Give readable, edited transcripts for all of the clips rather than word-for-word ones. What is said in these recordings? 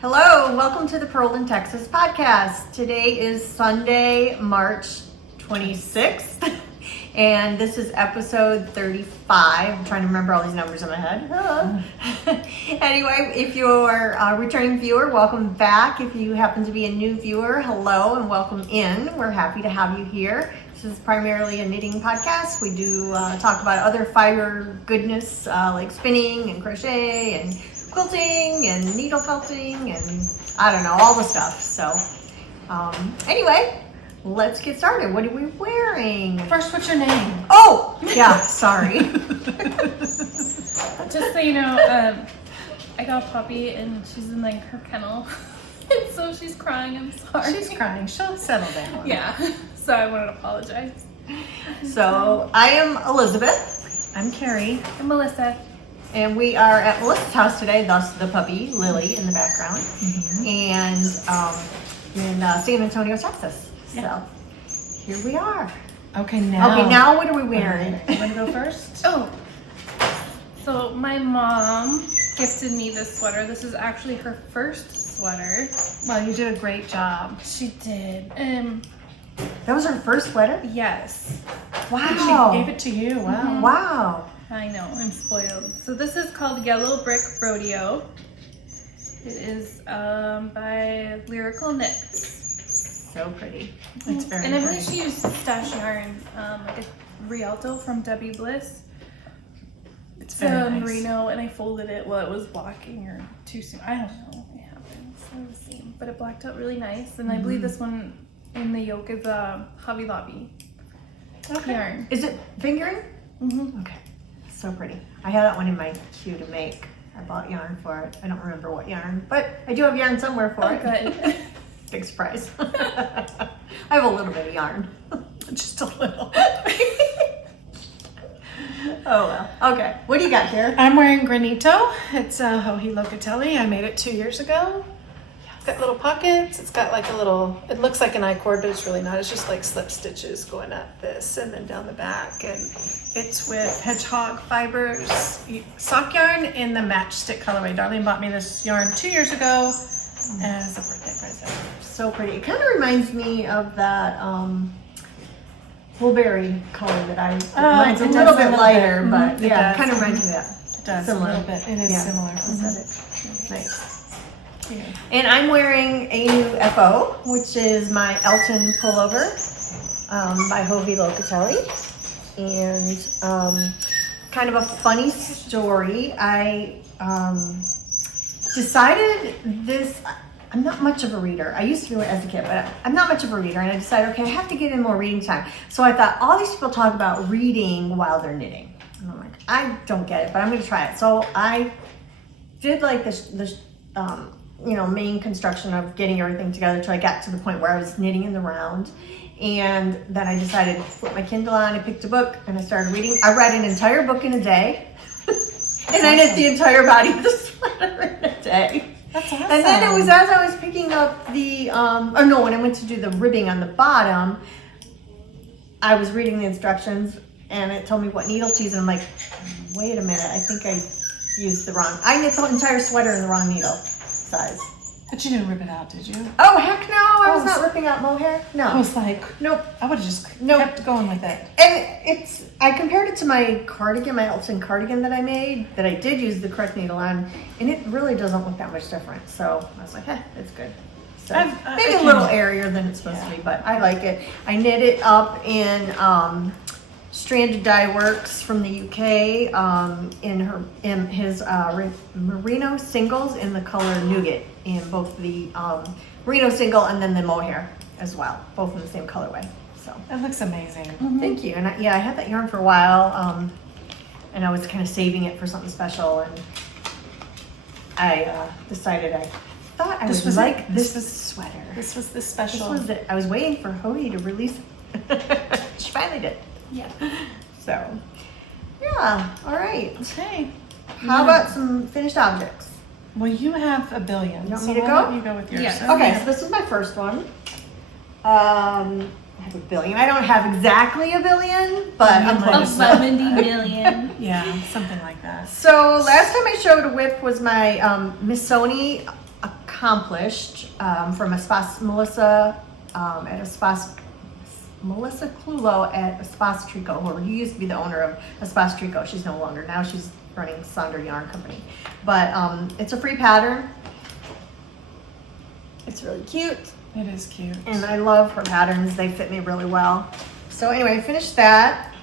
Hello, welcome to the Pearlden, Texas podcast. Today is Sunday, March 26th, and this is episode 35. I'm trying to remember all these numbers in my head. Anyway, if you're a returning viewer, welcome back. If you happen to be a new viewer, hello and welcome in. We're happy to have you here. This is primarily a knitting podcast. We do talk about other fiber goodness like spinning and crochet and quilting and needle felting and I don't know, all the stuff. So anyway, let's get started. What are we wearing? First, what's your name? Oh, yeah, sorry. Just so you know, I got a puppy and she's in like her kennel. And so she's crying, I'm sorry. She's crying. She'll settle down. Yeah, so I wanted to apologize. So I am Elizabeth. I'm Carrie. I'm Melissa. And we are at Melissa's house today, thus the puppy, Lily, in the background. And in San Antonio, Texas. Yeah. So here we are. Okay, now. Okay, now what are we wearing? You want to go first? Oh, so my mom gifted me this sweater. This is actually her first sweater. Well, you did a great job. She did. That was her first sweater? Yes. Wow. She gave it to you. Wow. Wow. I know, I'm spoiled. So this is called Yellow Brick Rodeo. It is by Lyrical Knits. So pretty. It's very And I pretty. believe she used stash yarn, like a Rialto from Debbie Bliss. It's It's very nice. merino, and I folded it while it was blocking or too soon. I don't know. It happens. I was seeing, but it blacked out really nice. And I believe this one in the yoke is Hobby Lobby Okay. yarn. Is it fingering? Mm-hmm. Okay. So pretty. I had that one in my queue to make. I bought yarn for it. I don't remember what yarn, but I do have yarn somewhere for Oh, it. good. Big surprise. I have a little bit of yarn. Just a little. Oh well. Okay. What do you got here? I'm wearing Granito. It's a Joji Locatelli. I made it 2 years ago. It's got little pockets. It's got like a little, it looks like an I-cord, but it's really not. It's just like slip stitches going up this and then down the back. And it's with Hedgehog Fibers sock yarn in the matchstick colorway. Darlene bought me this yarn 2 years ago as a birthday present. So pretty. It kind of reminds me of that blueberry color that I. Mine's a it does little a bit little lighter, bit. but Mhm, it yeah, does. kind of reminds me of that. It does Similar. a little bit. It is Yeah. similar. Nice. Yeah. And I'm wearing a new FO, which is my Elton pullover by Joji Locatelli. And kind of a funny story. I decided this. I'm not much of a reader. I used to be as a kid, but I'm not much of a reader. And I decided, okay, I have to get in more reading time. So I thought, all these people talk about reading while they're knitting. And I'm like, I don't get it, but I'm going to try it. So I did like this main construction of getting everything together until I got to the point where I was knitting in the round. And then I decided to put my Kindle on, I picked a book, and I started reading. I read an entire book in a day. And I knit the entire body of the sweater in a day. That's awesome. And then it was as I was picking up when I went to do the ribbing on the bottom, I was reading the instructions and it told me what needle to use, and I'm like, wait a minute, I think I used the wrong. I knit the entire sweater in the wrong needle size. But you didn't rip it out, did you? Oh heck no! I was Oh, not ripping out mohair. I No, was like, nope. I would have just Nope. kept going with it. And I compared it to my cardigan, my Elton cardigan that I made, that I did use the correct needle on, and it really doesn't look that much different. So I was like, it's good. So maybe a little airier than it's supposed to be, but I like it. I knit it up in Stranded Dye Works from the UK in his merino singles in the color nougat, in both the merino single and then the mohair as well, both in the same colorway. So It looks amazing. thank you. And I had that yarn for a while, and I was kind of saving it for something special, and I decided I thought I This would was like it. this sweater. This was the This special. was it. I was waiting for Joji to release it. She finally did. Yeah. So, yeah, all right. Okay. How about some finished objects? Well, you have a billion. You want so me to why go? don't you go with yours? Yes. Okay, so this is my first one. I have a billion. I don't have exactly a billion, but I'm Like close. 70 million. Yeah, something like that. So last time I showed a whip was my Missoni Accomplished from Melissa Melissa Clulo at Espostrico, who used to be the owner of Espostrico. She's no longer. Now she's running Sonder Yarn Company. But it's a free pattern. It's really cute. It is cute. And I love her patterns. They fit me really well. So anyway, I finished that.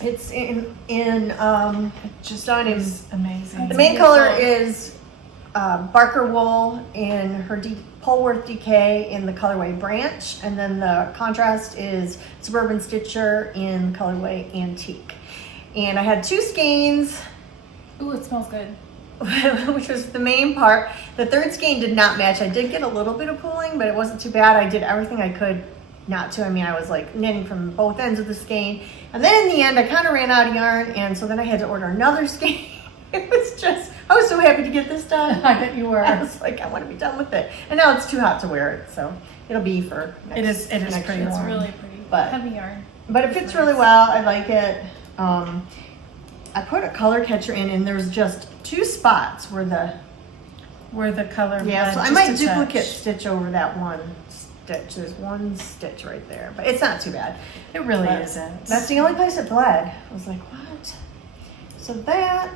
It's in It just done in, is amazing. the main color is Barker Wool in her Polworth DK in the colorway Branch, and then the contrast is Suburban Stitcher in colorway Antique. And I had 2 skeins, Ooh, it smells good. which was the main part. The third skein did not match. I did get a little bit of pooling, but it wasn't too bad. I did everything I could not to. I mean, I was like knitting from both ends of the skein. And then in the end, I kind of ran out of yarn, and so then I had to order another skein. It was just, I was so happy to get this done. I bet you were. I was like, I want to be done with it. And now it's too hot to wear it, so it'll be for next It is next pretty year. It's warm. really pretty. But- Heavy yarn. But it fits really well. I like it. I put a color catcher in, and there's just 2 spots where the color yeah. blend So I just might a duplicate touch. stitch over that one stitch. There's 1 stitch right there, but it's not too bad. It really But isn't. That's the only place it bled. I was like, what? So that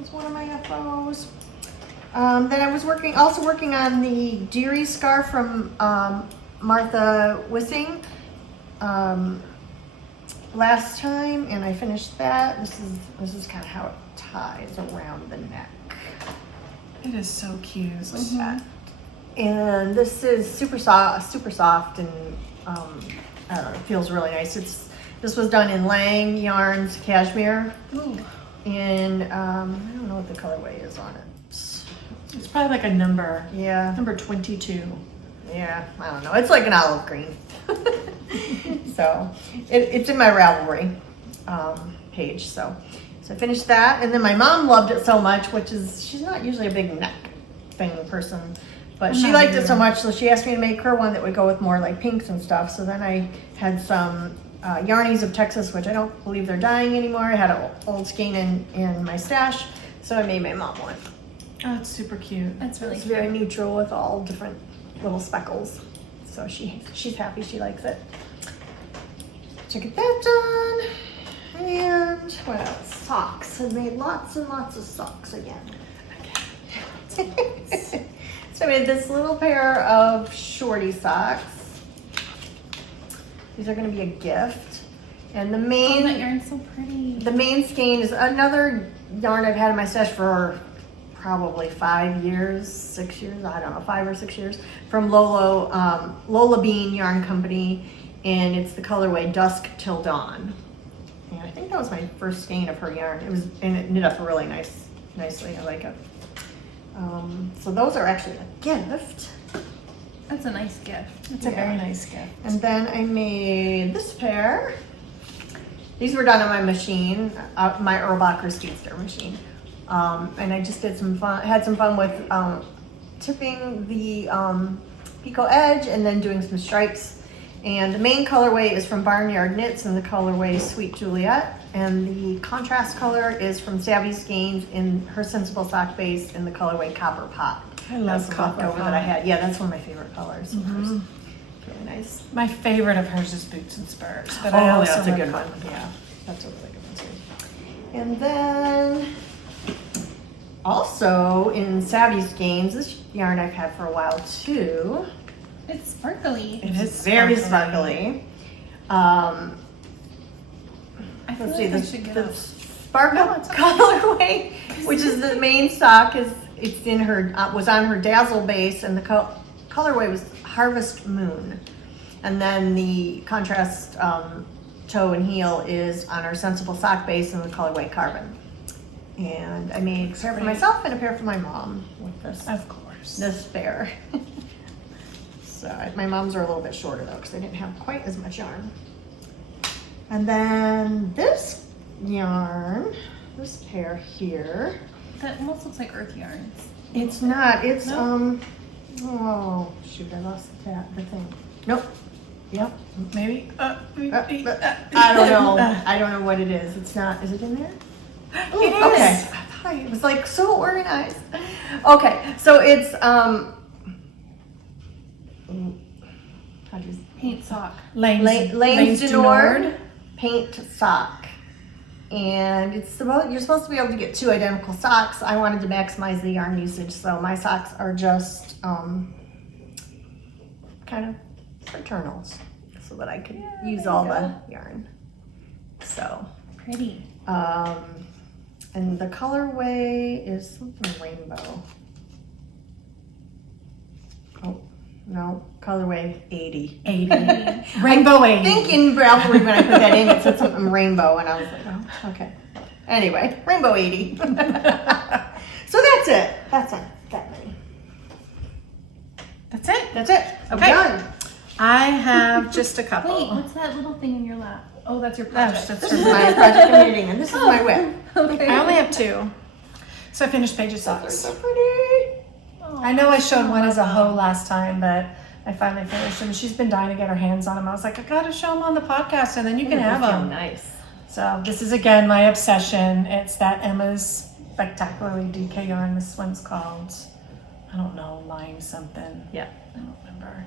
is one of my FOs. Then I was also working on the Deary scarf from Martha Wissing last time, and I finished that. This is kind of how it ties around the neck. It is so cute. Like that. And this is super soft, and I don't know, it feels really nice. This was done in Lang Yarns Cashmere, Ooh. and I don't know what the colorway is on it. It's probably like a number Yeah, 22. yeah, I don't know. It's like an olive green. So it's in my Ravelry page. So I finished that, and then my mom loved it so much, which is, she's not usually a big neck thing person, but she Not liked it either. so much, so she asked me to make her one that would go with more like pinks and stuff. So then I had some Yarnies of Texas, which I don't believe they're dying anymore. I had an old skein in my stash, so I made my mom one. Oh, it's super cute. That's really It's cute. very neutral with all different little speckles. So she's happy, she likes it. So get that done. And what else? Socks. I made lots and lots of socks again. So I made this little pair of shorty socks. These are going to be a gift. And the Oh, that main yarn's so pretty. skein is another yarn I've had in my stash for probably 5 years, 6 years, I don't know, 5 or 6 years, from Lola Bean Yarn Company, and it's the colorway Dusk Till Dawn. And I think that was my first skein of her yarn. And it knit up really nicely. I like it. So those are actually a gift. That's a nice gift. It's a very nice gift. And then I made this pair. These were done on my machine, my Erlbacher Speedster machine. And I just had some fun with tipping the Pico edge and then doing some stripes. And the main colorway is from Barnyard Knits in the colorway Sweet Juliet. And the contrast color is from Savvy Skeins in her Sensible Sock Base in the colorway Copper Pot. I love That's Copper leftover that Pot. I had. Yeah, that's one of my favorite colors. of hers. Really nice. My favorite of hers is Boots and Spurs, but I also that's a love good Copper one. Pot. Yeah, that's a really good one too. And then also in Savvy Skeins, this yarn I've had for a while too. It's sparkly. It is Very sparkly. sparkly. I feel Let's like see, I should get the a sparkle colorway, which is the main sock, it's in her was on her Dazzle base, and the colorway was Harvest Moon, and then the contrast toe and heel is on our Sensible Sock base in the colorway Carbon. And I made a pair for myself and a pair for my mom with Of course. this pair. So my mom's are a little bit shorter though, because they didn't have quite as much yarn. And then this yarn, this pair here, That almost looks like earth yarns. it's not, it's, No? oh, shoot, I lost the thing. Nope. Yep. Maybe. I don't know. I don't know what it is. It's not, is it in there? It is. Okay. I thought It was like so organized. Okay, so it's how do you Paint sock. Lanes du Nord paint sock, and you're supposed to be able to get 2 identical socks. I wanted to maximize the yarn usage, so my socks are just kind of fraternals, so that I could use all the yarn. So Pretty. and the colorway is something rainbow. Oh no, colorway 80. 80. Rainbow 80. Thinking Ravelry when I put that in, it said something rainbow, and I was like, oh, okay. Anyway, rainbow 80. So that's it. That's not that many. That's it. That's it. I'm Okay. done. I have just a couple. Wait, what's that little thing in your lap? Oh, that's your That's project. This is my project I'm knitting, and this is my whip. Okay. I only have 2. So I finished Paige's They're socks. so pretty. I know I showed one as a hoe last time, but I finally finished them. She's been dying to get her hands on them. I was like, I gotta show them on the podcast, and then you can have them. Nice. So this is again my obsession. It's that Emma's Spectacularly DK yarn. This one's called, I don't know, Lime something. Yeah. I don't remember.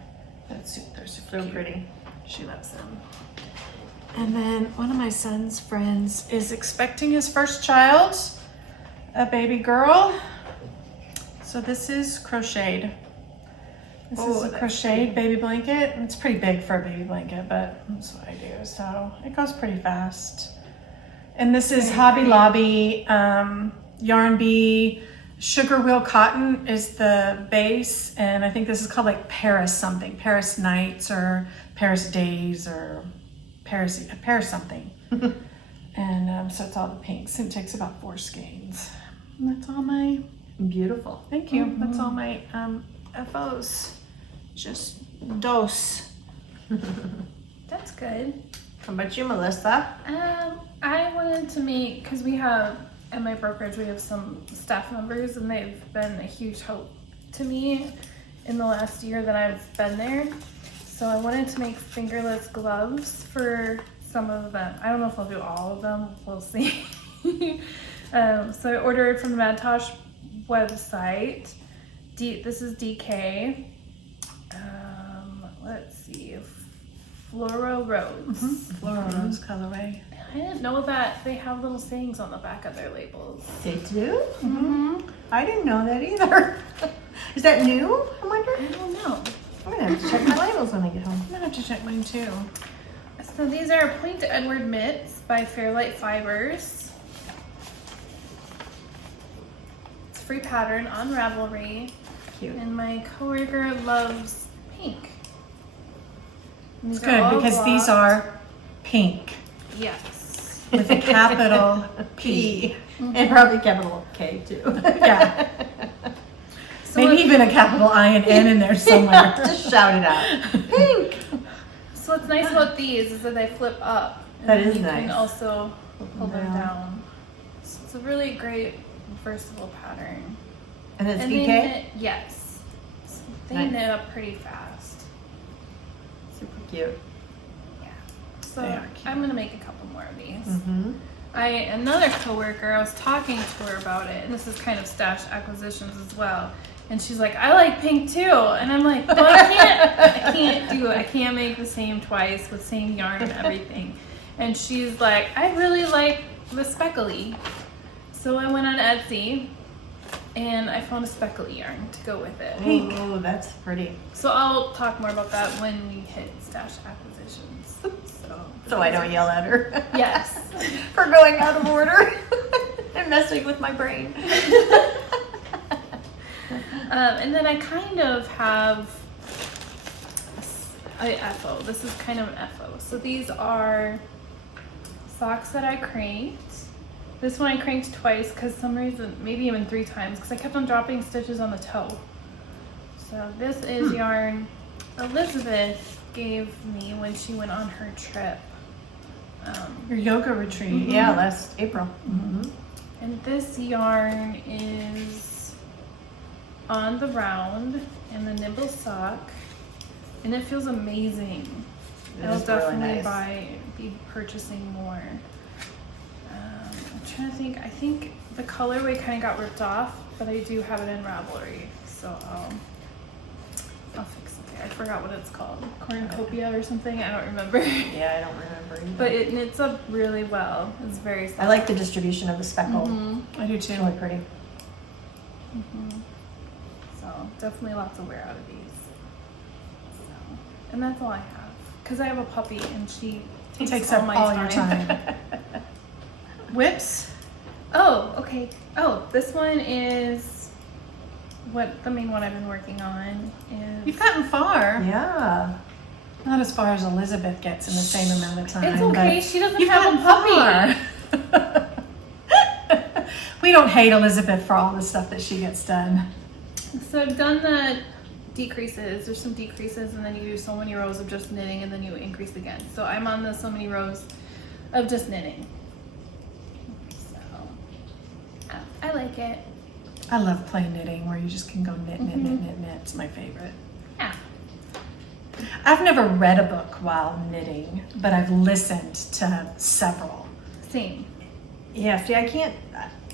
But they're super So cute. pretty. She loves them. And then one of my son's friends is expecting his first child, a baby girl. So this is crocheted. This is a that's crocheted baby blanket. It's pretty big for a baby blanket, but that's what I do. So it goes pretty fast. And this is Hobby Lobby Yarn Bee. Sugar Wheel Cotton is the base, and I think this is called like Paris something, Paris Nights or Paris Days or Paris something. And so it's all the pinks, and it takes about 4 skeins. And that's all my, Beautiful. thank you, that's all my FOs. Just dos. That's good. How about you, Melissa? I wanted to make, because we have, at my brokerage, we have some staff members, and they've been a huge help to me in the last year that I've been there. So I wanted to make fingerless gloves for some of them. I don't know if I'll do all of them, we'll see. So I ordered from the Madtosh website. This is DK. Let's see, Floral Rose. Floral Rose colorway. I didn't know that they have little sayings on the back of their labels. They do? I didn't know that either. Is that new, I wonder? I don't know. I'm gonna have to check my labels when I get home. I'm gonna have to check mine too. So these are Point Edward Mitts by Fairlight Fibers. It's free pattern on Ravelry. Cute. And my coworker loves pink. And It's these are good all because these blocked. are pink Yes. with a capital P. And probably capital K too. Yeah. So Maybe what- even a capital I and N in there somewhere. Just shout it out. Pink. So what's nice about these is that they flip up. And That then is you can nice. also pull them down. down. So it's a really great versatile pattern. And it's And they DK? knit, yes. So they Nice. knit up pretty fast. Super cute. Yeah. So They are cute. I'm gonna make a couple more of these. Mm-hmm. Another coworker, I was talking to her about it, and this is kind of Stash Acquisitions as well. And she's like, I like pink too. And I'm like, well, I can't do it. I can't make the same twice with same yarn and everything. And she's like, I really like the speckly. So I went on Etsy and I found a speckly yarn to go with it. Pink. Oh, that's pretty. So I'll talk more about that when we hit Stash Acquisitions. So I don't yell at her. Yes. For going out of order and messing with my brain. And then I kind of have a FO. This is kind of an FO. So these are socks that I cranked. This one I cranked twice because some reason, maybe even 3 times, because I kept on dropping stitches on the toe. So this is yarn Elizabeth gave me when she went on her trip. Your yoga retreat. Yeah, last April. And this yarn is on the round and the Nimble sock, and it feels amazing. It I'll is really definitely nice. be purchasing more. I'm trying to think. I think the colorway kind of got ripped off, but I do have it in Ravelry, so I'll fix it. I forgot what it's called. Cornucopia or something. I don't remember. Yeah, I don't remember either. But it knits up really well. It's very soft. I like the distribution of the speckle. I do too. It's really pretty. So definitely lots of wear out of these. So, and that's all I have. Because I have a puppy and she Takes all up my all your time. Whips? Oh, okay. Oh, this one is what the main one I've been working on is. You've gotten far. Yeah. Not as far as Elizabeth gets in the same amount of time. It's okay. but She doesn't you've have a gotten puppy. far. We don't hate Elizabeth for all the stuff that she gets done. So I've done the decreases. There's some decreases, and then you do so many rows of just knitting, and then you increase again. So I'm on the so many rows of just knitting. So I like it. I love plain knitting where you just can go knit, knit, knit, knit, knit. It's my favorite. Yeah. I've never read a book while knitting, but I've listened to several. Same. Yeah, see, I can't,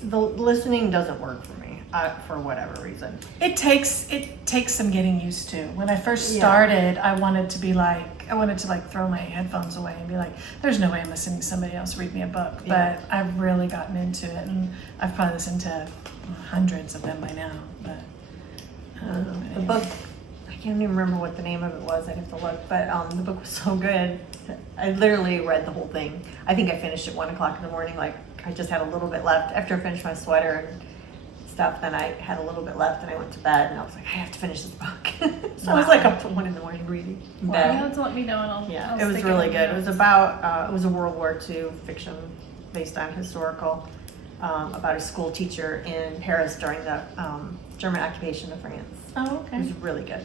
the listening doesn't work for me for whatever reason. It takes some getting used to. When I first Yeah. started, I wanted to throw my headphones away and be like, there's no way I'm listening to somebody else read me a book. Yeah. But I've really gotten into it, and I've probably listened to hundreds of them by now. But The anyway. book, I can't even remember what the name of it was. I'd have to look, but the book was so good. I literally read the whole thing. I think I finished at 1 o'clock in the morning. Like I just had a little bit left after I finished my sweater and stuff. Then I had a little bit left, and I went to bed. And I was like, I have to finish this book. So I was like up to 1 in the morning reading. in Well, bed. you have to let me know, and I'll. Yeah, I'll it was stick really in good. the It was notes. about it was a World War II fiction based on historical about a school teacher in Paris during the German occupation of France. Oh, It was okay. really good,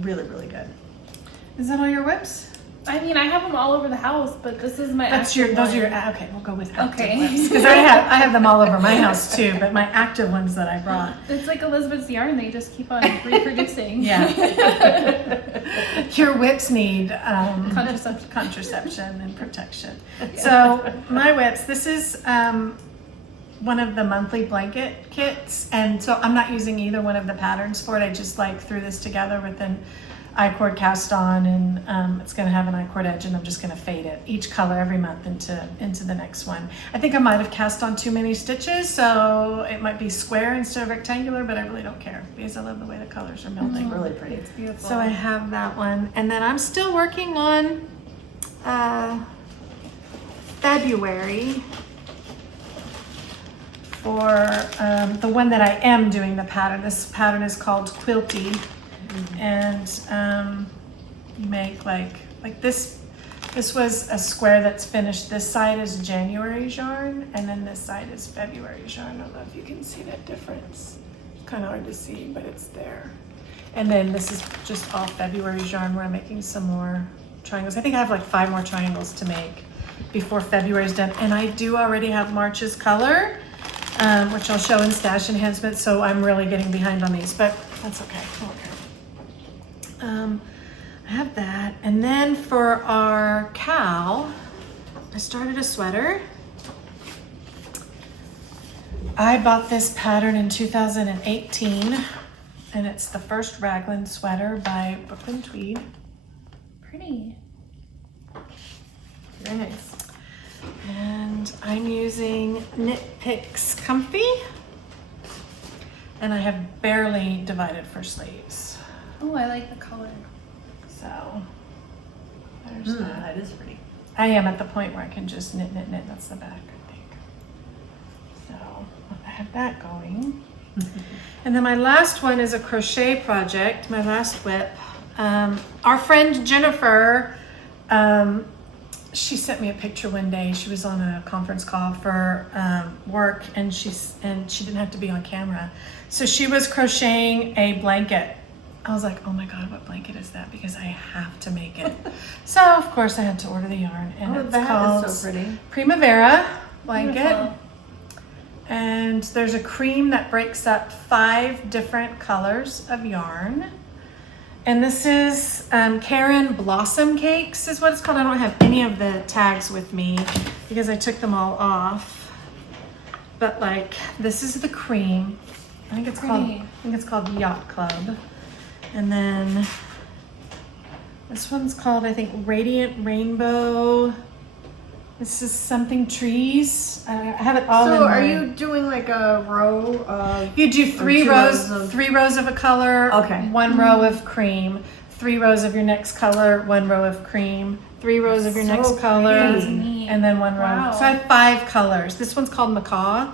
really really good. Is that all your whips? I mean, I have them all over the house, but this is my. Those active are your one. okay. We'll go with active Okay. whips because I have them all over my house too. But my active ones that I brought. It's like Elizabeth's yarn; they just keep on reproducing. Yeah. Your whips need Contraception. and protection. So my whips. This is one of the monthly blanket kits, and so I'm not using either one of the patterns for it. I just threw this together with an I-cord cast on, and it's going to have an I-cord edge, and I'm just going to fade it each color every month into the next one. I think I might have cast on too many stitches, so it might be square instead of rectangular, but I really don't care because I love the way the colors are melting. Really pretty. It's beautiful. So I have that one, and then I'm still working on February for the one that I am doing the pattern. This pattern is called Quilty, and you make like this. This was a square that's finished. This side is January's yarn, and then this side is February's yarn. I don't know if you can see that difference. It's kind of hard to see, but it's there. And then this is just all February's yarn where I'm making some more triangles. I think I have like 5 more triangles to make before February's done. And I do already have March's color, which I'll show in Stash Enhancement. So I'm really getting behind on these, but that's okay. I have that. And then for our cow, I started a sweater. I bought this pattern in 2018. And it's the first raglan sweater by Brooklyn Tweed. pretty. Very nice. And I'm using Knit Picks Comfy. And I have barely divided for sleeves. Oh, I like the color. So there's that. That is pretty. I am at the point where I can just knit, knit, knit. That's the back, I think. So I have that going. And then my last one is a crochet project, my last whip. Our friend Jennifer, she sent me a picture one day. She was on a conference call for work, and she didn't have to be on camera. So she was crocheting a blanket. I was like, oh my God, what blanket is that? Because I have to make it. So of course I had to order the yarn, and it's called is so pretty. Primavera blanket. Beautiful. And there's a cream that breaks up 5 different colors of yarn. And this is Karen Blossom Cakes is what it's called. I don't have any of the tags with me because I took them all off. But like, this is the cream. I think it's called Yacht Club. And then this one's called, I think, Radiant Rainbow. This is something trees. I have it all in So are my- you doing like a row of? You do three two rows, rows of- 3 rows of a color, Okay. 1 row of cream, 3 rows of your next color, 1 row of cream, 3 rows of your So next color, pretty. That's neat. and then 1 row. Wow. So I have 5 colors. This one's called Macaw.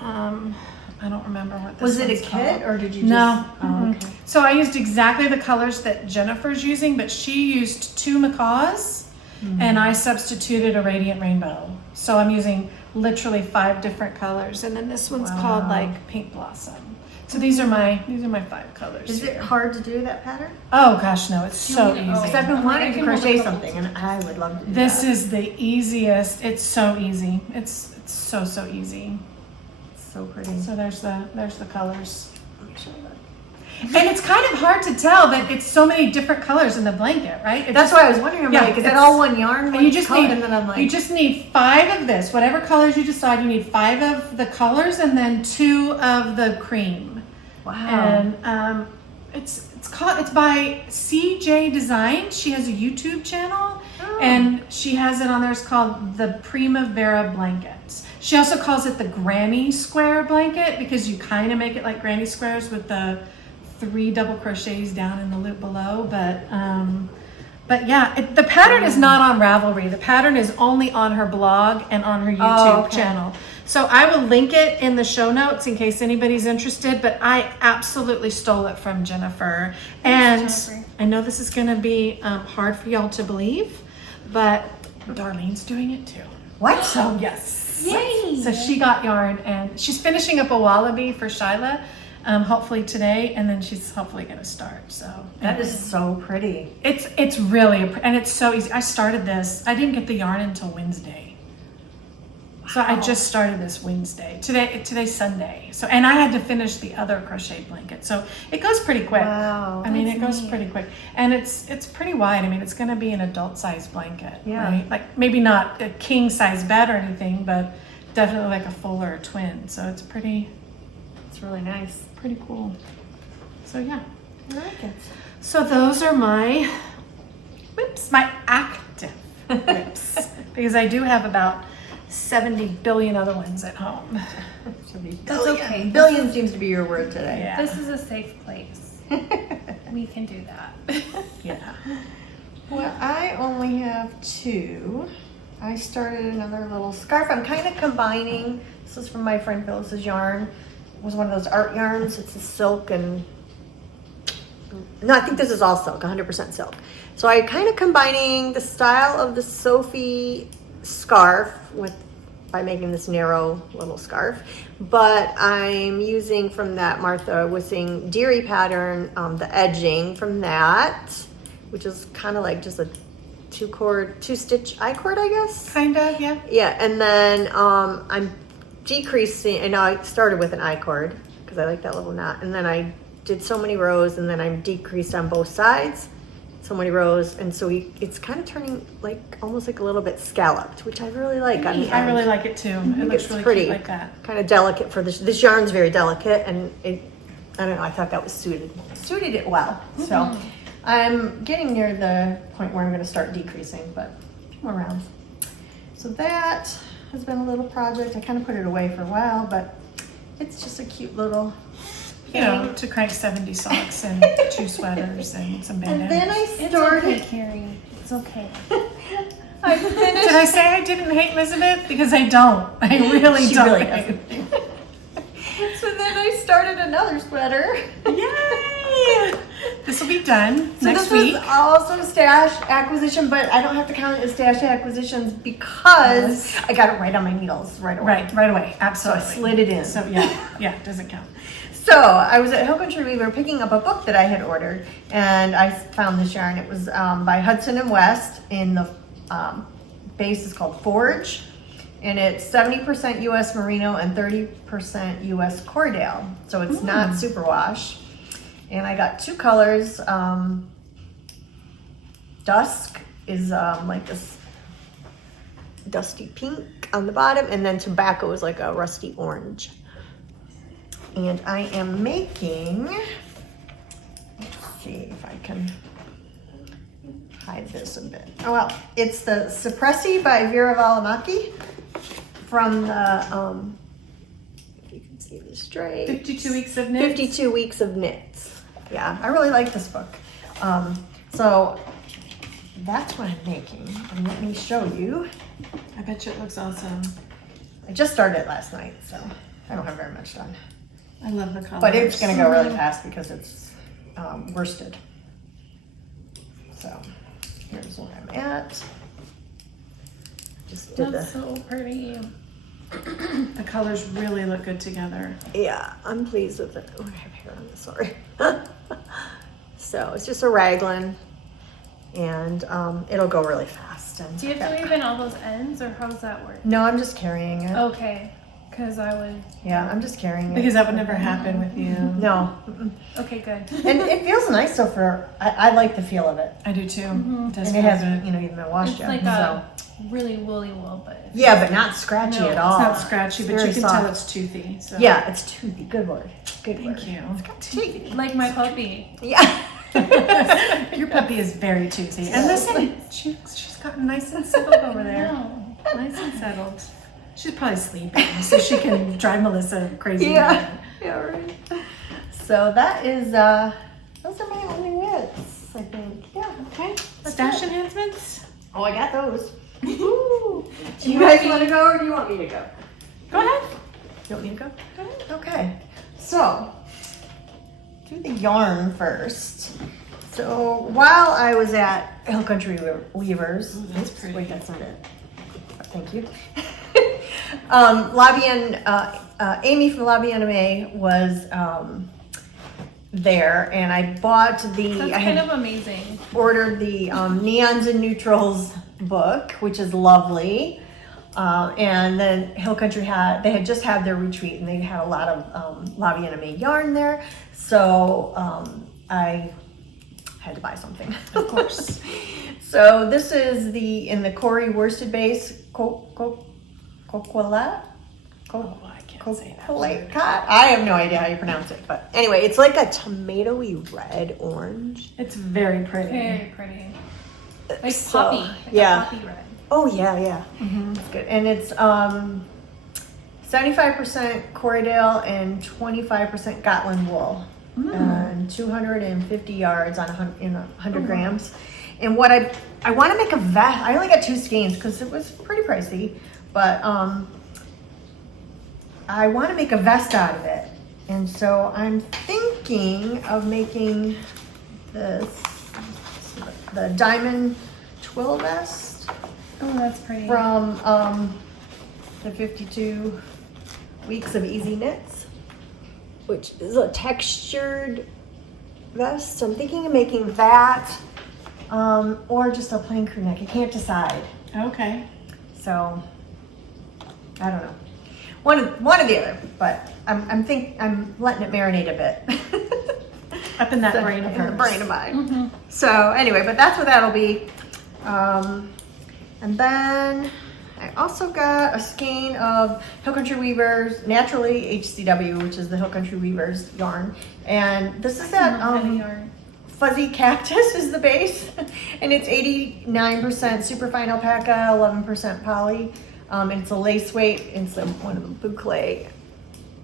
I don't remember what this Was it a one's kit called. or did you No. just? Oh, Mm-mm. okay. So I used exactly the colors that Jennifer's using, but she used 2 macaws and I substituted a radiant rainbow. So I'm using literally 5 different colors. And then this one's called Wow. like Pink Blossom. So these are my 5 colors. Is it hard to do that pattern? Oh gosh, no, it's so want me to- easy. Because I've been I wanting to can hold a crochet couple. something, and I would love to do This that. is the easiest. It's so easy. It's so easy. So pretty. So there's the colors. Let me show you that. And it's kind of hard to tell that it's so many different colors in the blanket, right? It That's just- why I was wondering. I'm Yeah, like, is that it's- all one yarn? And you just need and then I'm like, you just need 5 of this. Whatever colors you decide, you need 5 of the colors and then 2 of the cream. wow. And it's by CJ Design. She has a YouTube channel, Oh. and she has it on there. It's called the Primavera Blankets. She also calls it the Granny Square Blanket because you kind of make it like granny squares with the 3 double crochets down in the loop below. But yeah, the pattern is not on Ravelry. The pattern is only on her blog and on her YouTube okay. channel. So I will link it in the show notes in case anybody's interested, but I absolutely stole it from Jennifer. And Jennifer. I know this is going to be hard for y'all to believe, but Darlene's doing it too. What? So yes. Yay! So she got yarn and she's finishing up a wallaby for Shyla, hopefully today, and then she's hopefully going to start. So That is so pretty. it's really, and it's so easy. I started this, I didn't get the yarn until Wednesday. So I just started this Wednesday. Today's Sunday. So, and I had to finish the other crochet blanket. So it goes pretty quick. Wow, I mean, that's it goes neat. pretty quick. And it's pretty wide. I mean, it's going to be an adult size blanket, Yeah. right? Like maybe not a king size bed or anything, but definitely like a full or a twin. So it's pretty It's really nice. cool. So yeah. I like it. So those are my whips, my active whips, because I do have about 70 billion other ones at home. That's okay. Billion seems to be your word today. Yeah. This is a safe place. We can do that. Yeah. Well, I only have 2. I started another little scarf. I'm kind of combining. This is from my friend Phyllis's yarn. It was one of those art yarns. It's a silk and no, I think this is all silk, 100% silk. So I kind of combining the style of the Sophie scarf by making this narrow little scarf, but I'm using from that Martha Wissing Deary pattern, the edging from that, which is kind of like just a 2-stitch I-cord, I guess. Kind of, yeah. Yeah, and then I'm decreasing, and I started with an I-cord because I like that little knot, and then I did so many rows, and then I'm decreased on both sides, so many rows, and so it's kind of turning like almost like a little bit scalloped, which I really like on the I end. really like it too. It looks it's really pretty. cute like that. Kind of delicate for this yarn's very delicate, and I don't know, I thought that was suited it well. So I'm getting near the point where I'm going to start decreasing, but a few more rounds. So that has been a little project. I kind of put it away for a while, but it's just a cute little You know, to crank 70 socks and 2 sweaters and some And then bandanas. I It's okay, started. Carrie. It's okay. I Did finished. I say I didn't hate Elizabeth? Because I don't. I really She don't. really doesn't. So then I started another sweater. Yay! This will be done So next this week. was also stash acquisition, but I don't have to count it as stash acquisitions because I got it right on my needles right away. Right away. So I Absolutely. slid it in. So yeah, it doesn't count. So I was at Hill Country Weaver picking up a book that I had ordered, and I found this yarn. It was by Hudson and West, in the base is called Forge, and it's 70% U.S. Merino and 30% U.S. Cordale. So it's not superwash. And I got 2 colors. Dusk is like this dusty pink on the bottom, and then tobacco is like a rusty orange. And I am making, let's see if I can hide this a bit. Oh well, it's the Suppressi by Vera Valimaki from the, if you can see this straight. 52 weeks of knits. 52 Weeks of Knits. Yeah, I really like this book. So that's what I'm making. And let me show you. I bet you it looks awesome. I just started it last night, so I don't have very much done. I love the colors. But it's gonna go really fast because it's worsted. So here's what I'm at. Just did That's so pretty. The colors really look good together. yeah, I'm pleased with it. Oh, I have hair on this, sorry. So it's just a raglan, and it'll go really fast. And Do you have to weave in all those ends, or how does that work? No, I'm just carrying it. Okay, because I would. Yeah, I'm just carrying it. Because that would never happen with you. No. Mm-mm. Okay, good. And it feels nice though I like the feel of it. I do too. It does And it feel hasn't, good. you know, even been washed It's yet. like so. a really woolly wool, but Yeah, but not scratchy No, at it's all. It's not scratchy, It's but very you can soft. tell it's toothy. So. Yeah, it's toothy. Good word. Good word. Thank you. It's got teeth. like my puppy. Yeah. Your puppy is very toothy. And listen, she's gotten nice and settled over there. No. Nice and settled. She's probably sleeping, so she can drive Melissa crazy. Yeah. Yeah, right. So that is, those are my only knits, I think. Yeah. Okay. That's Stash it. enhancements? Oh, I got those. Woo. Do you guys want to go or do you want me to go? Go ahead. You want me to go? Go ahead. Okay, so do the yarn first. So while I was at Hill Country Weavers, Ooh, that's oops, pretty. wait, that's not it. Thank you. Amy from Lobby Anime was there, and I bought That's I kind had of amazing. ordered the Neons and Neutrals book, which is lovely. And then Hill Country they had just had their retreat, and they had a lot of Lobby Anime yarn there. So I had to buy something. Of course. So this is in the Corey worsted base, Coquillette? Oh, I can't say that word. I have no idea how you pronounce it, but anyway, it's like a tomatoey red orange. It's very pretty. Very pretty. Like So, poppy. Like yeah. a poppy red. Oh yeah. Mm-hmm. It's good, and it's 75% Corriedale and 25% Gotland wool, and 250 yards on 100 grams. And what I want to make a vest. I only got 2 skeins because it was pretty pricey, but I want to make a vest out of it, and so I'm thinking of making the diamond twill vest Oh, that's pretty. from the 52 Weeks of Easy Knits, which is a textured vest. So I'm thinking of making that, or just a plain crew neck. I can't decide. Okay. So I don't know. One or the other, but I'm letting it marinate a bit. Up in that So, brain of in the hers. brain of mine. Mm-hmm. So anyway, but that's what that'll be. And then I also got a skein of Hill Country Weavers, naturally HCW, which is the Hill Country Weavers yarn. And this is that Heavy yarn. Fuzzy Cactus is the base, and it's 89% superfine alpaca, 11% poly, and it's a lace weight. It's one of the boucle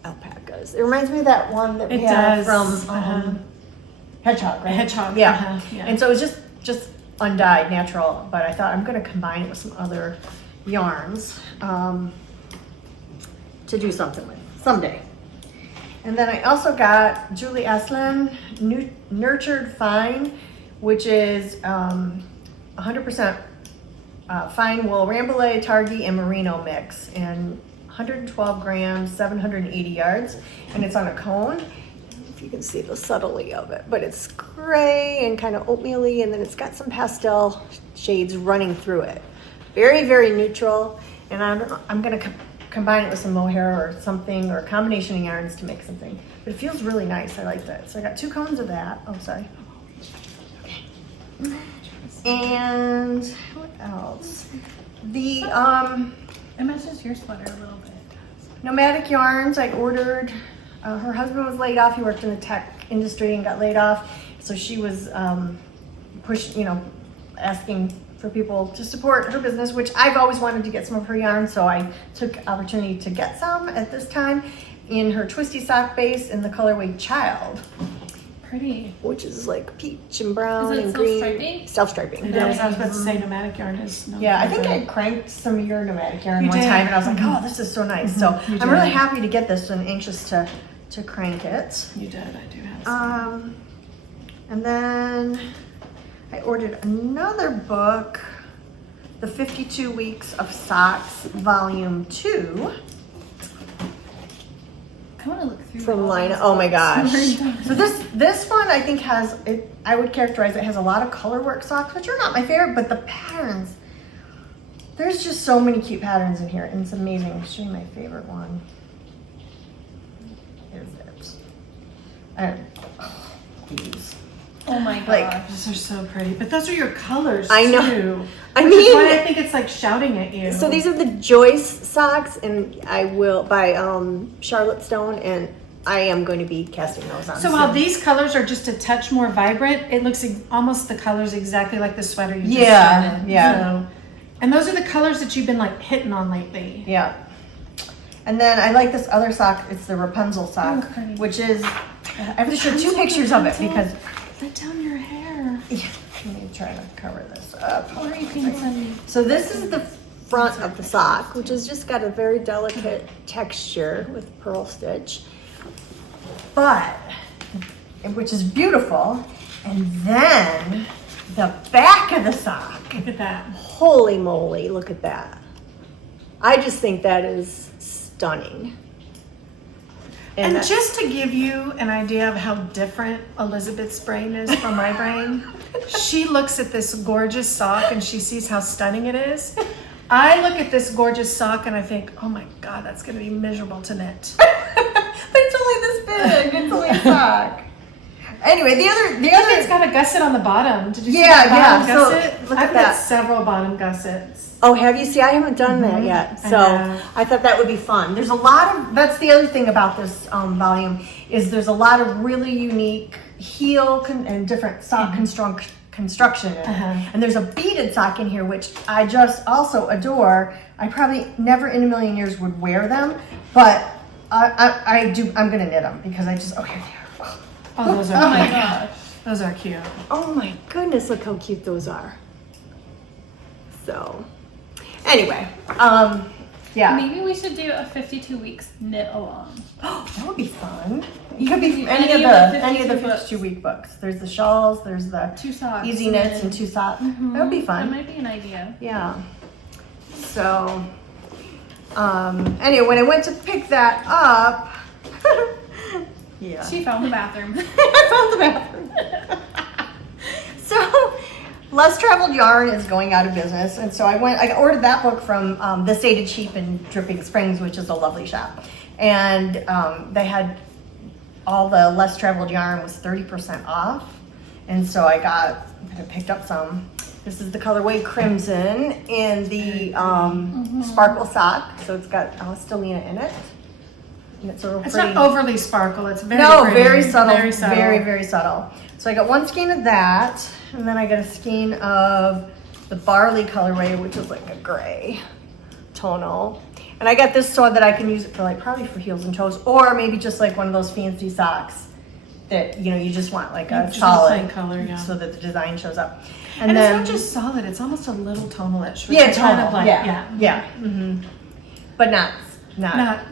alpacas. It reminds me of that one that we It had does. from Hedgehog, right? Hedgehog, yeah. yeah. And so it was just undyed, natural, but I thought I'm going to combine it with some other yarns to do something with someday. And then I also got Julie Aslan Nurtured Fine, which is 100% fine wool, Rambouillet, Targhee, and Merino mix, and 112 grams, 780 yards, and it's on a cone. I don't know if you can see the subtlety of it, but it's gray and kind of oatmeal-y, and then it's got some pastel shades running through it. Very, very neutral, and I'm going to combine it with some mohair or something, or a combination of yarns to make something. But it feels really nice. I like that. So I got 2 cones of that. Oh, sorry. Okay. And what else? The It matches your sweater a little bit. Nomadic Yarns, I ordered. Her husband was laid off. He worked in the tech industry and got laid off. So she was asking for people to support her business, which I've always wanted to get some of her yarn. So I took opportunity to get some at this time in her twisty sock base in the colorway Child, Pretty. which is like peach and brown Is it and green. self-striping? Self-striping. It is. I was about to say nomadic yarn is. No Yeah, I think I different. cranked some of your nomadic yarn You one did. time, and I was like, "Oh, this is so nice." So You I'm really did. happy to get this and anxious to crank it. You did. I do have some. And then I ordered another book, The 52 Weeks of Socks, Volume 2 I want to look through from all Lina. these Oh my books. gosh. So this one I think has it. I would characterize it has a lot of color work socks, which are not my favorite, but the patterns. There's just so many cute patterns in here, and it's amazing. I'll show you my favorite one. Is it? These. Oh my gosh. Like, Those are so pretty, but those are your colors I know. too. I Which is why I mean, think it's like shouting at you. so these are the Joyce socks, and I will by Charlotte Stone, and I am going to be casting those on. So soon. while these colors are just a touch more vibrant, it looks almost the colors exactly like the sweater you just Yeah, started. yeah. So, and those are the colors that you've been like hitting on lately. Yeah. And then I like this other sock. It's the Rapunzel sock, Oh, pretty. which is. I have to show two Rapunzel, pictures of it Rapunzel. because. Let down your hair. Yeah, let me try to cover this up. Or you can send me. So this is the front of the sock, which has just got a very delicate texture with pearl stitch, but which is beautiful. And then the back of the sock. Look at that. Holy moly! Look at that. I just think that is stunning. And that's- just to give you an idea of how different Elizabeth's brain is from my brain, she looks at this gorgeous sock and she sees how stunning it is. I look at this gorgeous sock and I think, oh my God, that's going to be miserable to knit. but it's only this big. It's only a sock. Anyway, the other It's got a gusset on the bottom. Did you see Yeah, that bottom yeah, so gusset? look I've at got that. several bottom gussets. Oh, have you? See, I haven't done that yet, I so know. I thought that would be fun. There's a lot of. That's the other thing about this volume is there's a lot of really unique heel and different sock construction in it. And there's a beaded sock in here, which I just also adore. I probably never in a million years would wear them, but I do. I'm gonna knit them because I just. Oh, here they are. Oh, those Oh are Oh my cute. gosh. Those are cute. Oh my goodness, look how cute those are. So, anyway, yeah. Maybe we should do a 52 weeks knit along. Oh, that would be fun. It could be Any any of the of the 52 52 week books. There's the shawls, there's the 2 socks. easy knits and 2 socks. That would be That fun. might be an idea. Yeah. So, anyway, when I went to pick that up, yeah. She found the bathroom. I found the bathroom. So, Less Traveled Yarn is going out of business, and so I ordered that book from The Sated Sheep in Dripping Springs, which is a lovely shop, and they had all the Less Traveled Yarn was 30% off, and so I picked up some. This is the colorway Crimson in the sparkle sock, so it's got Stellina in it. And it's a real It's pretty. not overly sparkle. It's very No, pretty. very subtle, Very subtle. very subtle. So I got one skein of that, and then I got a skein of the Barley colorway, which is like a gray tonal. And I got this so that I can use it for like probably for heels and toes, or maybe just like one of those fancy socks that you just want like a Just a solid plain color, yeah. so that the design shows up. And then it's not just solid, it's almost a little tonalish. which yeah, is kind tonal, of like, yeah. Mm-hmm. But not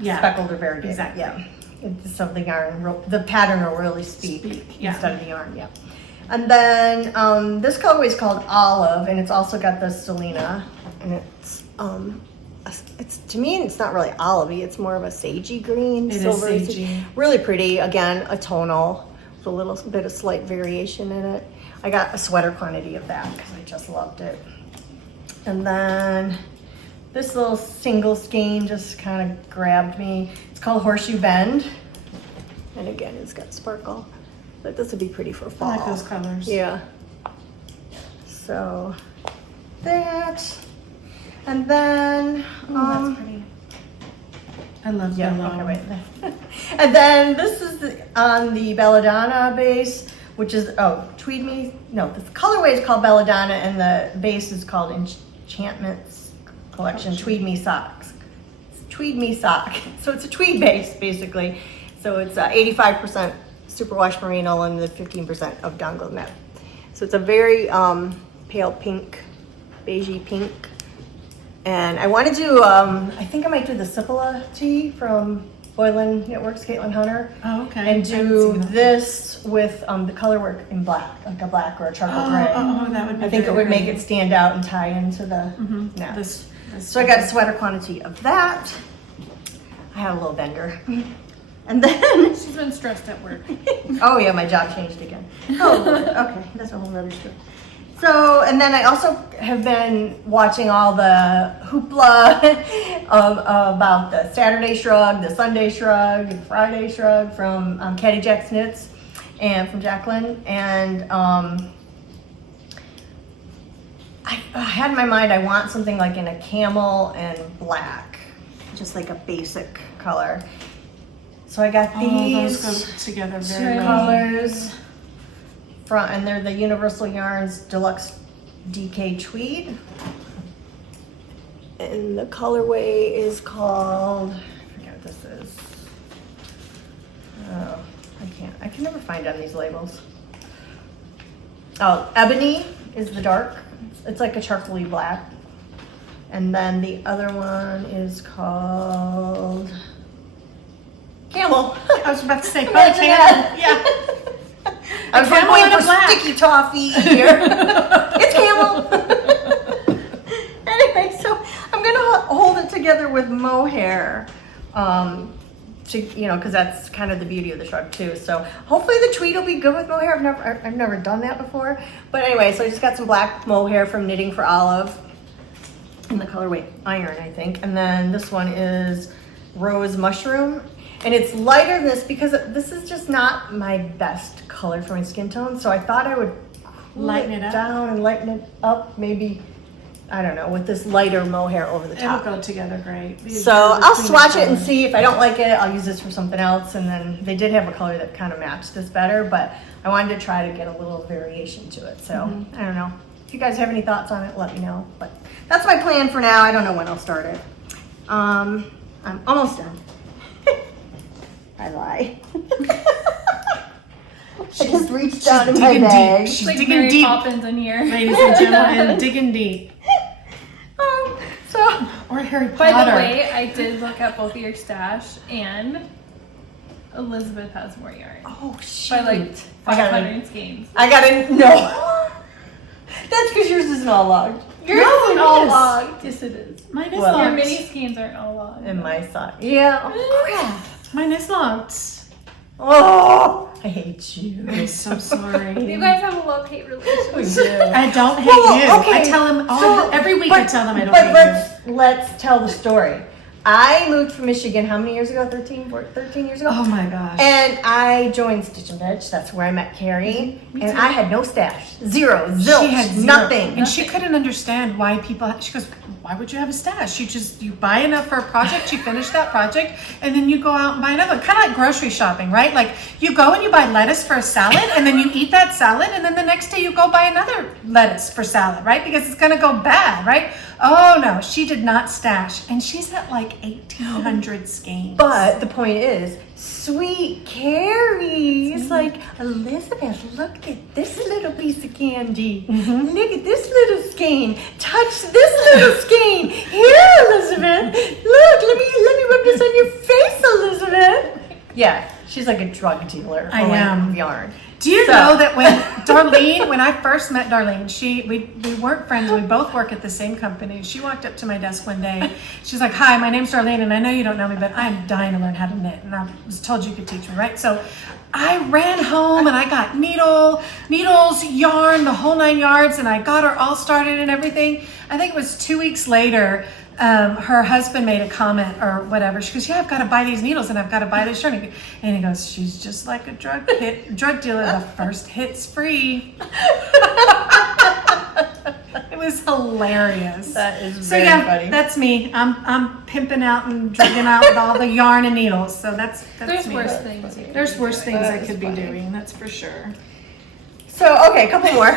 yeah. speckled or variegated. Exactly. Yeah, it's something yarn. The pattern will really speak yeah. instead of the yarn. Yeah. And then this colorway is called Olive, and it's also got the Stellina, and it's to me it's not really olivey. It's more of a sagey green, It is silvery, sagey. really pretty. Again, a tonal with a little bit of slight variation in it. I got a sweater quantity of that because I just loved it. And then this little single skein just kind of grabbed me. It's called Horseshoe Bend. And again, it's got sparkle. But this would be pretty for fall. I like those colors. Yeah. So that. And then, That's pretty. I love yeah, yellow. okay, wait. And then this is on the Belladonna base, which is, Tweed Me, no, the colorway is called Belladonna and the base is called Enchantments Collection Tweed Me Socks. It's Tweed Me Sock. So it's a tweed base, basically. So it's 85% superwash merino and the 15% of dongle net. So it's a very pale pink, beigey pink. And I want to do, I think I might do the Cipolla tee from Boylan Knitworks, Caitlin Hunter. Oh, okay. And I haven't do seen that. this with the color work in black, like a black or a charcoal gray. That would be I think it very would make pretty. it stand out and tie into the net. This So I got a sweater quantity of that. I had a little vendor. And then, She's been stressed at work. oh yeah, my job changed again. Oh, Lord. Okay, that's a whole other story. So, and then I also have been watching all the hoopla about the Saturday Shrug, the Sunday Shrug, the Friday Shrug from Caddy Jack's Knits and from Jacqueline. And I had in my mind I want something like in a camel and black, just like a basic color. So I got these those go together two very well. colors front, and they're the Universal Yarns Deluxe DK Tweed. And the colorway is called, I forget what this is. Oh, I can never find on these labels. Oh, Ebony is the dark. It's like a charcoaly black. And then the other one is called Camel. I was about to say, Imagine that. yeah. I was camel going and a for black. sticky toffee here. It's camel. Anyway, so I'm gonna hold it together with mohair, because that's kind of the beauty of the shrug too. So hopefully the tweed will be good with mohair. I've never done that before. But anyway, so I just got some black mohair from Knitting for Olive in the colorway Iron, I think. And then this one is Rose Mushroom. And it's lighter than this because this is just not my best color for my skin tone. So I thought I would cool Lighten it up. down and lighten it up, maybe, I don't know, with this lighter mohair over the It'll top. go together great. So I'll swatch it and see if I don't like it. I'll use this for something else. And then they did have a color that kind of matched this better, but I wanted to try to get a little variation to it. So I don't know. If you guys have any thoughts on it, let me know. But that's my plan for now. I don't know when I'll start it. I'm almost done. I lie. I just reached down in my digging deep. bag. It's She's like digging Mary deep. Poppins in here. Ladies and gentlemen, digging deep. So Or Harry Potter. By the way, I did look at both of your stash, and Elizabeth has more yarn. oh shoot. By like I gotta 500 skeins. I gotta no. That's because yours isn't all logged. Yours No, isn't it all is. logged. Yes, it is. Mine is Well- Your locked. mini skeins aren't all logged. In my sock. Yeah. Oh crap. Mine is locked. Oh, I hate you. I'm so sorry. You guys have a love-hate relationship. I don't hate Well, you. okay, I tell them so- every week. I tell them I don't But hate you. let's tell the story. I moved from Michigan how many years ago? 13 years ago? Oh my gosh. And I joined Stitch and Bitch. That's where I met Carrie. Me And too. I had no stash. Zero. Zilch. She had zero. Nothing. And she couldn't understand why people, she goes, why would you have a stash? You buy enough for a project, you finish that project, and then you go out and buy another one. Kind of like grocery shopping, right? Like you go and you buy lettuce for a salad, and then you eat that salad, and then the next day you go buy another lettuce for salad, right? Because it's gonna go bad, right? Oh no, she did not stash. And she's at like 1,800 skeins. But the point is, sweet Carrie is like, Elizabeth, look at this little piece of candy. Look at this little skein. Touch this little skein. Here, Elizabeth. Look, let me rub this on your face, Elizabeth. Yeah, she's like a drug dealer for I am. like yarn. Do you So- know that when I first met Darlene, we weren't friends. We both work at the same company. She walked up to my desk one day. She's like, "Hi, my name's Darlene, and I know you don't know me, but I'm dying to learn how to knit, and I was told you could teach me, right?" So I ran home and I got needles, yarn, the whole 9 yards, and I got her all started and everything. I think it was 2 weeks later. Her husband made a comment or whatever. She goes, "Yeah, I've got to buy these needles and I've got to buy this yarn." And he goes, "She's just like a drug dealer. The first hit's free." It was hilarious. That is So very yeah, funny. that's me. I'm pimping out and drugging out with all the yarn and needles. So that's There's me. worse things. You could There's be worse doing. things I That could is be funny. doing. That's for sure. So, okay, a couple more.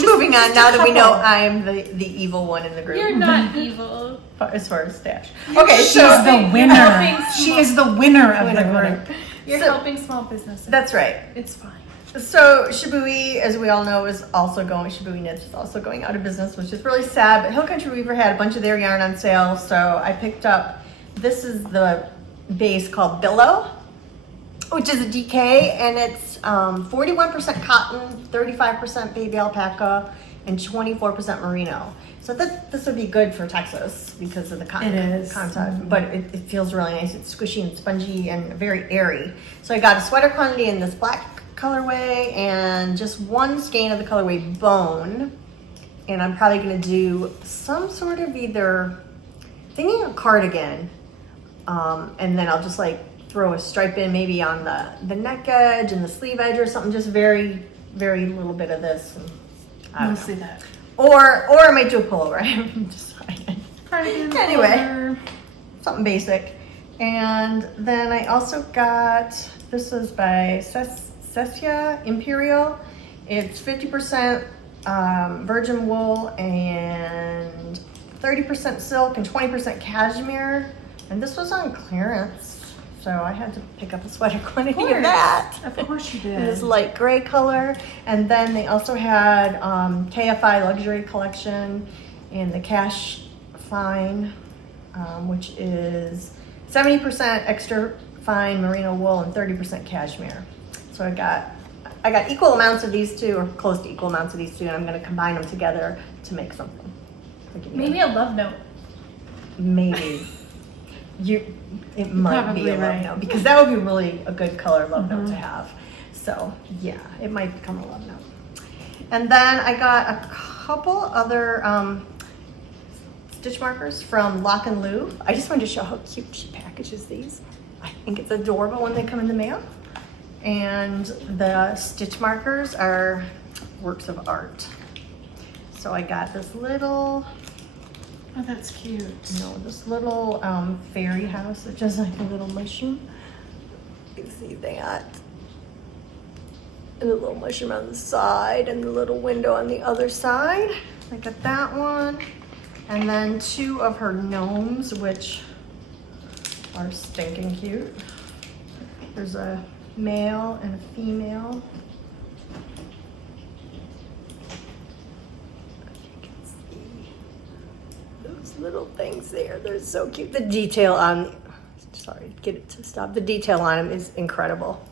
Moving on, just a now that we know couple. I am the evil one in the group. You're not evil. As far as stash. Okay, She's so the winner. helping She small- is the winner of the Winner. group. You're So- helping small businesses. that's right. It's fine. So Shibui, as we all know, is also going. Shibui Knits is also going out of business, which is really sad. But Hill Country Weaver had a bunch of their yarn on sale, so I picked up. This is the base called Billow, which is a DK, and it's 41% cotton, 35% baby alpaca, and 24% merino. So this would be good for Texas because of the cotton It is. content, but it feels really nice. It's squishy and spongy and very airy. So I got a sweater quantity in this black colorway and just one skein of the colorway Bone. And I'm probably gonna do some sort of either thinking a cardigan, and then I'll just like throw a stripe in maybe on the neck edge and the sleeve edge or something. Just very, very little bit of this. And I don't know. Mostly that. Or I might do a pullover. I haven't decided. Cardigan, Anyway. pullover. Something basic. And then I also got, this is by Cecia Imperial. It's 50% virgin wool and 30% silk and 20% cashmere. And this was on clearance, so I had to pick up a sweater quantity of that. Of course you In this did. light gray color. And then they also had KFI Luxury Collection in the Cash Fine, which is 70% extra fine merino wool and 30% cashmere. So I got equal amounts of these two, or close to equal amounts of these two, and I'm going to combine them together to make something. Maybe a love note. Maybe. It might Probably be a love right. note, because that would be really a good color love note to have. So yeah, it might become a love note. And then I got a couple other stitch markers from Lock and Lou. I just wanted to show how cute she packages these. I think it's adorable when they come in the mail. And the stitch markers are works of art. So I got this little, Oh, that's cute. this little fairy house, which is like a little mushroom. You can see that. And the little mushroom on the side and the little window on the other side. I got that one. And then two of her gnomes, which are stinking cute. There's a male and a female. You can see those little things there. They're so cute. The detail on, sorry, get it to stop. The detail on them is incredible.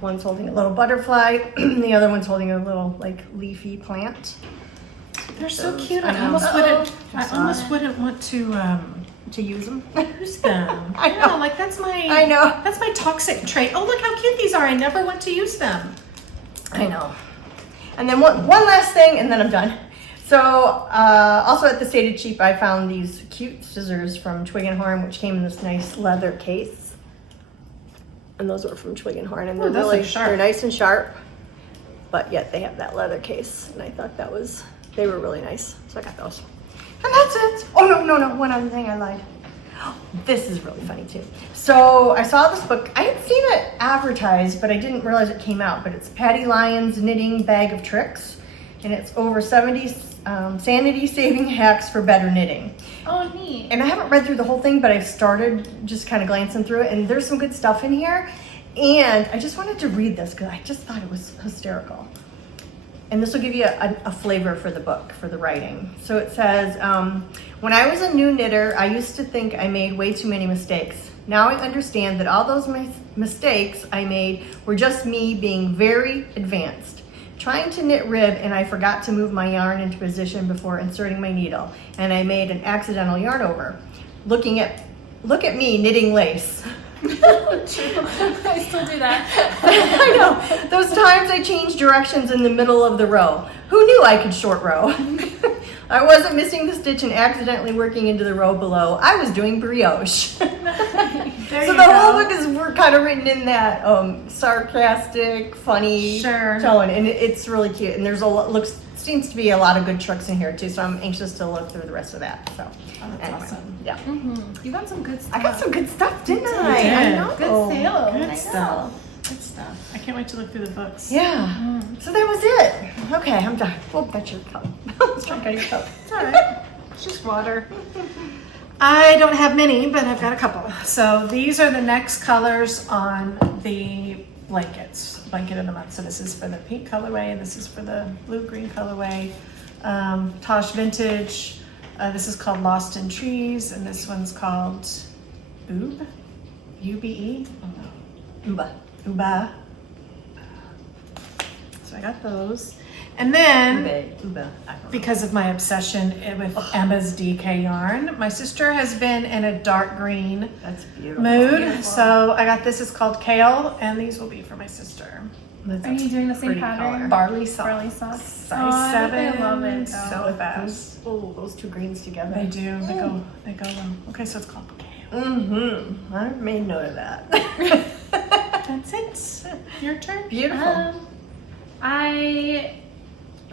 One's holding a little butterfly, the other one's holding a little like leafy plant. They're so Those- cute. I I know. almost wouldn't. I Just almost on it. wouldn't want to use them. use them. I Yeah, know. like that's my. I know. That's my toxic trait. Oh, look how cute these are. I never went to use them. I know. And then one last thing, and then I'm done. So, also at the Stated Cheap, I found these cute scissors from Twig and Horn, which came in this nice leather case. And those were from Twig and Horn, and they're Ooh, those are really sharp. they're nice and sharp, but yet they have that leather case, and I thought they were really nice, so I got those. And that's it. Oh no, one other thing, I lied. This is really funny too. So I saw this book. I had seen it advertised, but I didn't realize it came out. But it's Patty Lyon's Knitting Bag of Tricks, and it's over 70 sanity-saving hacks for better knitting. Oh, neat. And I haven't read through the whole thing, but I've started just kind of glancing through it, and there's some good stuff in here. And I just wanted to read this because I just thought it was hysterical. And this will give you a flavor for the book, for the writing. So it says, when I was a new knitter, I used to think I made way too many mistakes. Now I understand that all those mistakes I made were just me being very advanced. Trying to knit rib, and I forgot to move my yarn into position before inserting my needle, and I made an accidental yarn over. Look at me knitting lace. I still do that. I know. Those times I changed directions in the middle of the row. Who knew I could short row? I wasn't missing the stitch and accidentally working into the row below. I was doing brioche. There So you the whole go. book is we're kind of written in that sarcastic, funny Sure. tone, and it's really cute. And there's seems to be a lot of good tricks in here too. So I'm anxious to look through the rest of that. So Oh, that's awesome. Yeah, You got some good stuff. I got some good stuff, didn't I? did. I know. Good sale. Good I stuff. know. Good stuff. I can't wait to look through the books. Yeah. So that was it. Okay, I'm done. Oh, that's your cup. Let's drink out of your cup. It's all right. It's just water. I don't have many, but I've got a couple. So these are the next colors on the blankets, blanket of the month. So this is for the pink colorway, and this is for the blue-green colorway. Tosh Vintage. This is called Lost in Trees, and this one's called Ube, U-B-E. Oh no, Uba. Uba. So I got those, and then. Uba. I don't know. Because of my obsession with Emma's DK yarn, my sister has been in a dark green That's beautiful. mood. Beautiful. So I got this is called Kale, and these will be for my sister. That's Are you doing the same pretty pattern? color. Barley sauce. Barley sauce. Size Oh, I bet 7. they love it, So though. fast. Those two greens together. They do. They go well. Okay, so it's called Kale. Mm-hmm. I made note of that. That's it. Your turn. Beautiful.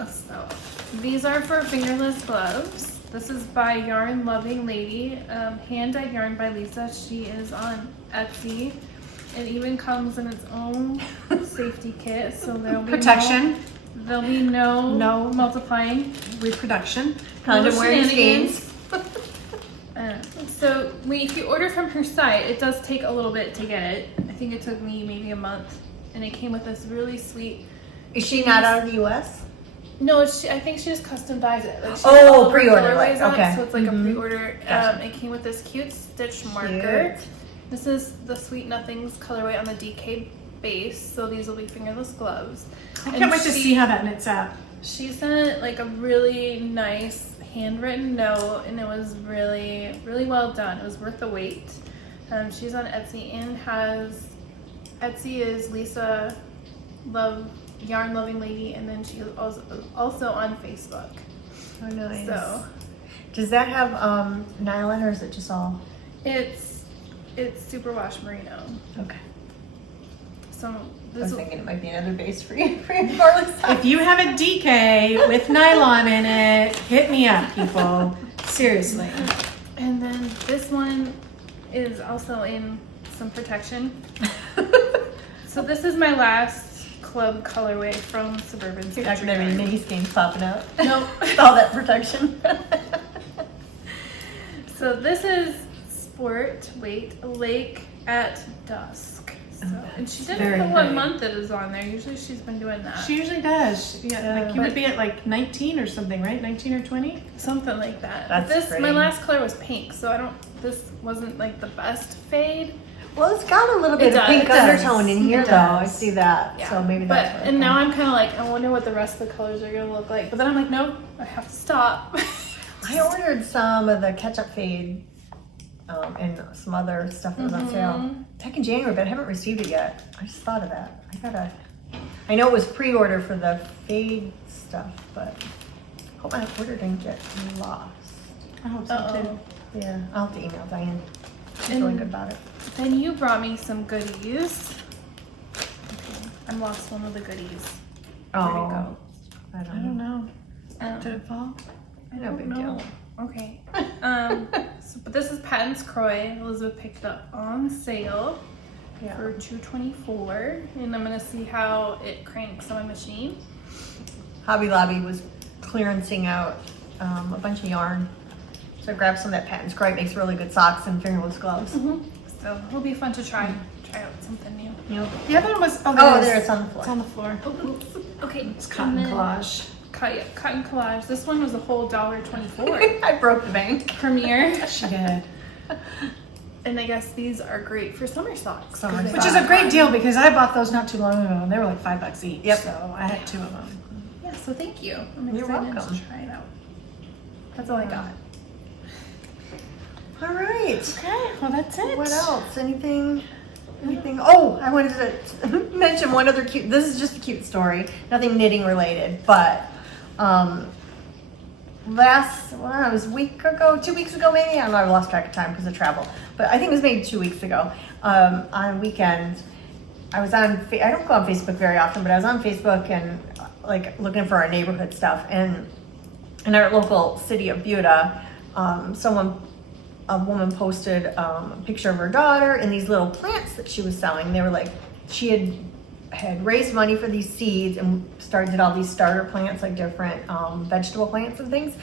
So these are for fingerless gloves. This is by Yarn Loving Lady, hand dyed yarn by Lisa. She is on Etsy. It even comes in its own safety kit, so there'll be Protection, there'll be no No. multiplying. reproduction. Condom no wearing shenanigans. schemes. So if you order from her site, it does take a little bit to get it. I think it took me maybe a month, and it came with this really sweet. Is she not out of the U.S.? No, I think she just custom dyes it. Like she Oh, has all of her pre-order, colorways like, on it, okay. so it's like Mhm. a pre-order. Gotcha. It came with this cute stitch marker. Cute. This is the Sweet Nothings colorway on the DK base, so these will be fingerless gloves. I can't wait to see how that knits out. She sent like a really nice handwritten note, and it was really, really well done. It was worth the wait. She's on Etsy and Etsy is Lisa Yarn Loving Lady, and then she is also on Facebook. Oh, nice. So Does that have nylon, or is it just all? it's superwash merino. Okay. So I this was will, thinking it might be another base for you for your barley sauce. If you have a DK with nylon in it, hit me up, people. Seriously. and then this one is also in some protection. So this is my last club colorway from Suburban You're not Stitcher gonna have any Yarn. mini skeins popping out. Nope. With all that protection. So this is Sport Lake at Dusk. So, and she didn't Very put what pretty. month it is on there. Usually she's been doing that. She usually does. Yeah, like you But- would be at like 19 or something, right? 19 or 20? Something like that. That's this pretty. my last color was pink, so this wasn't like the best fade. Well, it's got a little It bit of does, pink it does. undertone in here, It though. I does. see that. Yeah. So maybe but that's what and now I'm kind of like, I wonder what the rest of the colors are gonna look like. But then I'm like, nope, I have to stop. I ordered some of the ketchup fade and some other stuff that was on sale back in January, but I haven't received it yet. I just thought of that. I know it was pre-order for the fade stuff, but hope my order didn't get lost. I hope so Uh-oh. too. Yeah, I'll have to email Diane. She's And- really good about it. Then you brought me some goodies. Okay, I lost one of the goodies. Where'd it go? I I don't don't know. know. Did it fall? No big deal. Okay. But this is Patents Croy. Elizabeth picked it up on sale Yeah. for $2.24, and I'm gonna see how it cranks on my machine. Hobby Lobby was clearancing out a bunch of yarn. So I grabbed some of that Patents Croy. It makes really good socks and fingerless gloves. So it'll be fun to try out something new. Yep. The other one was, Oh, it there, is. it's on the floor. It's on the floor. Okay. It's cotton and then- collage. Cotton collage. This one was a whole $1.24. I broke the bank. Premiere. She did. And I guess these are great for summer socks. Summer 'cause they Which is got a great cotton. deal because I bought those not too long ago and they were like $5 each. Yep. So I had 2 of them. Yeah, so thank you. I'm You're excited welcome. to try it out. That's all I got. All right. Okay, well that's it. What else? Anything? Oh, I wanted to mention one other cute. This is just a cute story. Nothing knitting related, but it was a week ago, 2 weeks ago maybe. I don't know, I've lost track of time because of travel. But I think it was maybe 2 weeks ago. On a weekend, I was I don't go on Facebook very often, but I was on Facebook and like looking for our neighborhood stuff. And in our local city of Buda, a woman posted a picture of her daughter and these little plants that she was selling. They were like, she had raised money for these seeds and started all these starter plants, like different vegetable plants and things.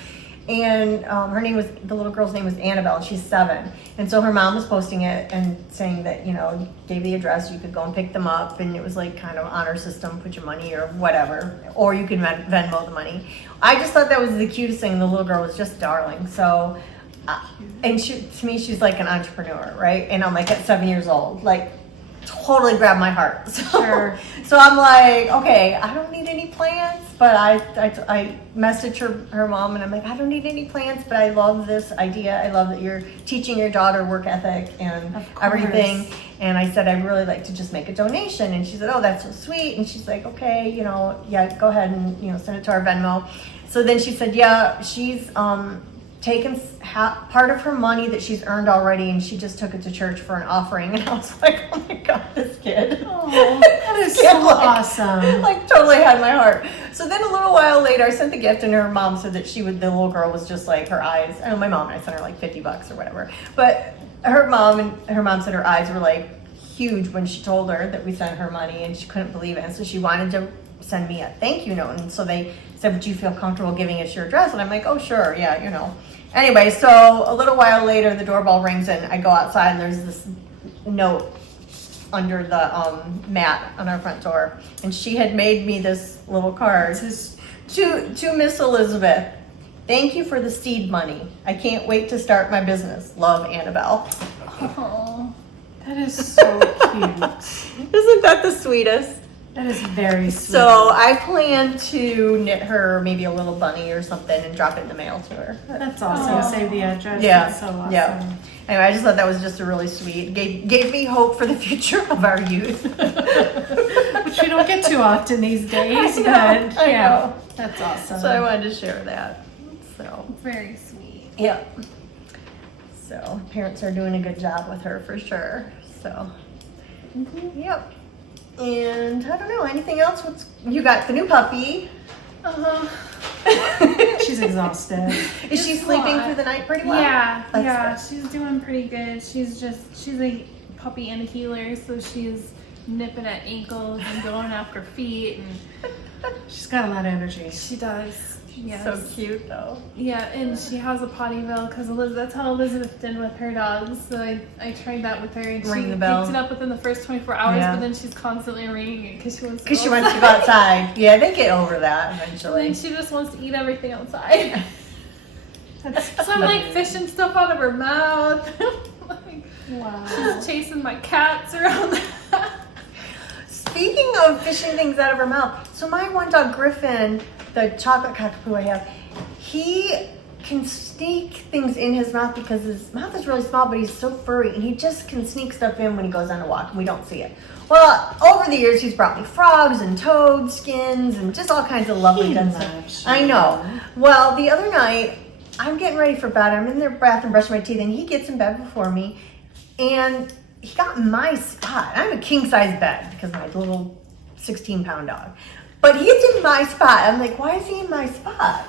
And the little girl's name was Annabelle, and she's 7. And so her mom was posting it and saying that, gave the address, you could go and pick them up, and it was like kind of honor system, put your money or whatever, or you can Venmo the money. I just thought that was the cutest thing. The little girl was just darling. So, and to me, she's like an entrepreneur, right? And I'm like at 7 years old, like totally grabbed my heart. Sure. So I'm like, okay, I don't need any plants, but I messaged her mom and I'm like, I don't need any plants, but I love this idea. I love that you're teaching your daughter work ethic and everything. And I said, I'd really like to just make a donation. And she said, oh, that's so sweet. And she's like, okay, yeah, go ahead and, send it to our Venmo. So then she said, yeah, she's, taken part of her money that she's earned already, and she just took it to church for an offering. And I was like, oh my God, this kid. Oh, that is so awesome. Like totally had my heart. So then a little while later, I sent the gift, and her mom said that the little girl was just like her eyes. I know my mom and I sent her like $50 or whatever. But her mom said her eyes were like huge when she told her that we sent her money, and she couldn't believe it. And so she wanted to send me a thank you note. And so they said, would you feel comfortable giving us your address? And I'm like, oh, sure. Yeah, Anyway, so a little while later, the doorbell rings and I go outside and there's this note under the mat on our front door. And she had made me this little card. It says, to Miss Elizabeth, thank you for the seed money. I can't wait to start my business. Love, Annabelle. Oh, that is so cute. Isn't that the sweetest? That is very sweet. So I plan to knit her maybe a little bunny or something and drop it in the mail to her. That's awesome. Aww. Save the address. Yeah. That's so awesome. Yeah. Anyway, I just thought that was just a really sweet. Gave me hope for the future of our youth. Which we don't get too often these days. I But yeah, know. that's awesome. So I wanted to share that. So very sweet. yeah. So parents are doing a good job with her for sure. So yep. And I don't know, anything else? You got the new puppy. She's exhausted. Is she It's sleeping not. through the night pretty well? Yeah, That's yeah, good. she's doing pretty good. She's a puppy and a healer, so she's nipping at ankles and going after feet, and She's got a lot of energy. she does. Yes. So cute though. Yeah, and she has a pottyville because that's how Elizabeth did with her dogs. So I tried that with her, and Ring she the bell. picked it up within the first 24 hours. Yeah. But then she's constantly ringing it because she wants. Because she wants to go outside. Yeah, they get over that And eventually. then she just wants to eat everything outside. That's So I'm like fishing stuff out of her mouth. Like, wow. she's chasing my cats around. Speaking of fishing things out of her mouth, so my one dog Griffin, the chocolate cockapoo I have, he can sneak things in his mouth because his mouth is really small, but he's so furry, and he just can sneak stuff in when he goes on a walk, and we don't see it. Well, over the years, he's brought me frogs and toad skins and just all kinds of lovely He stuff. loves I you. know. Well, the other night, I'm getting ready for bed. I'm in the bathroom brushing my teeth, and he gets in bed before me, and he got in my spot. I'm a king-size bed because of my little 16-pound dog. But he's in my spot. I'm like, why is he in my spot?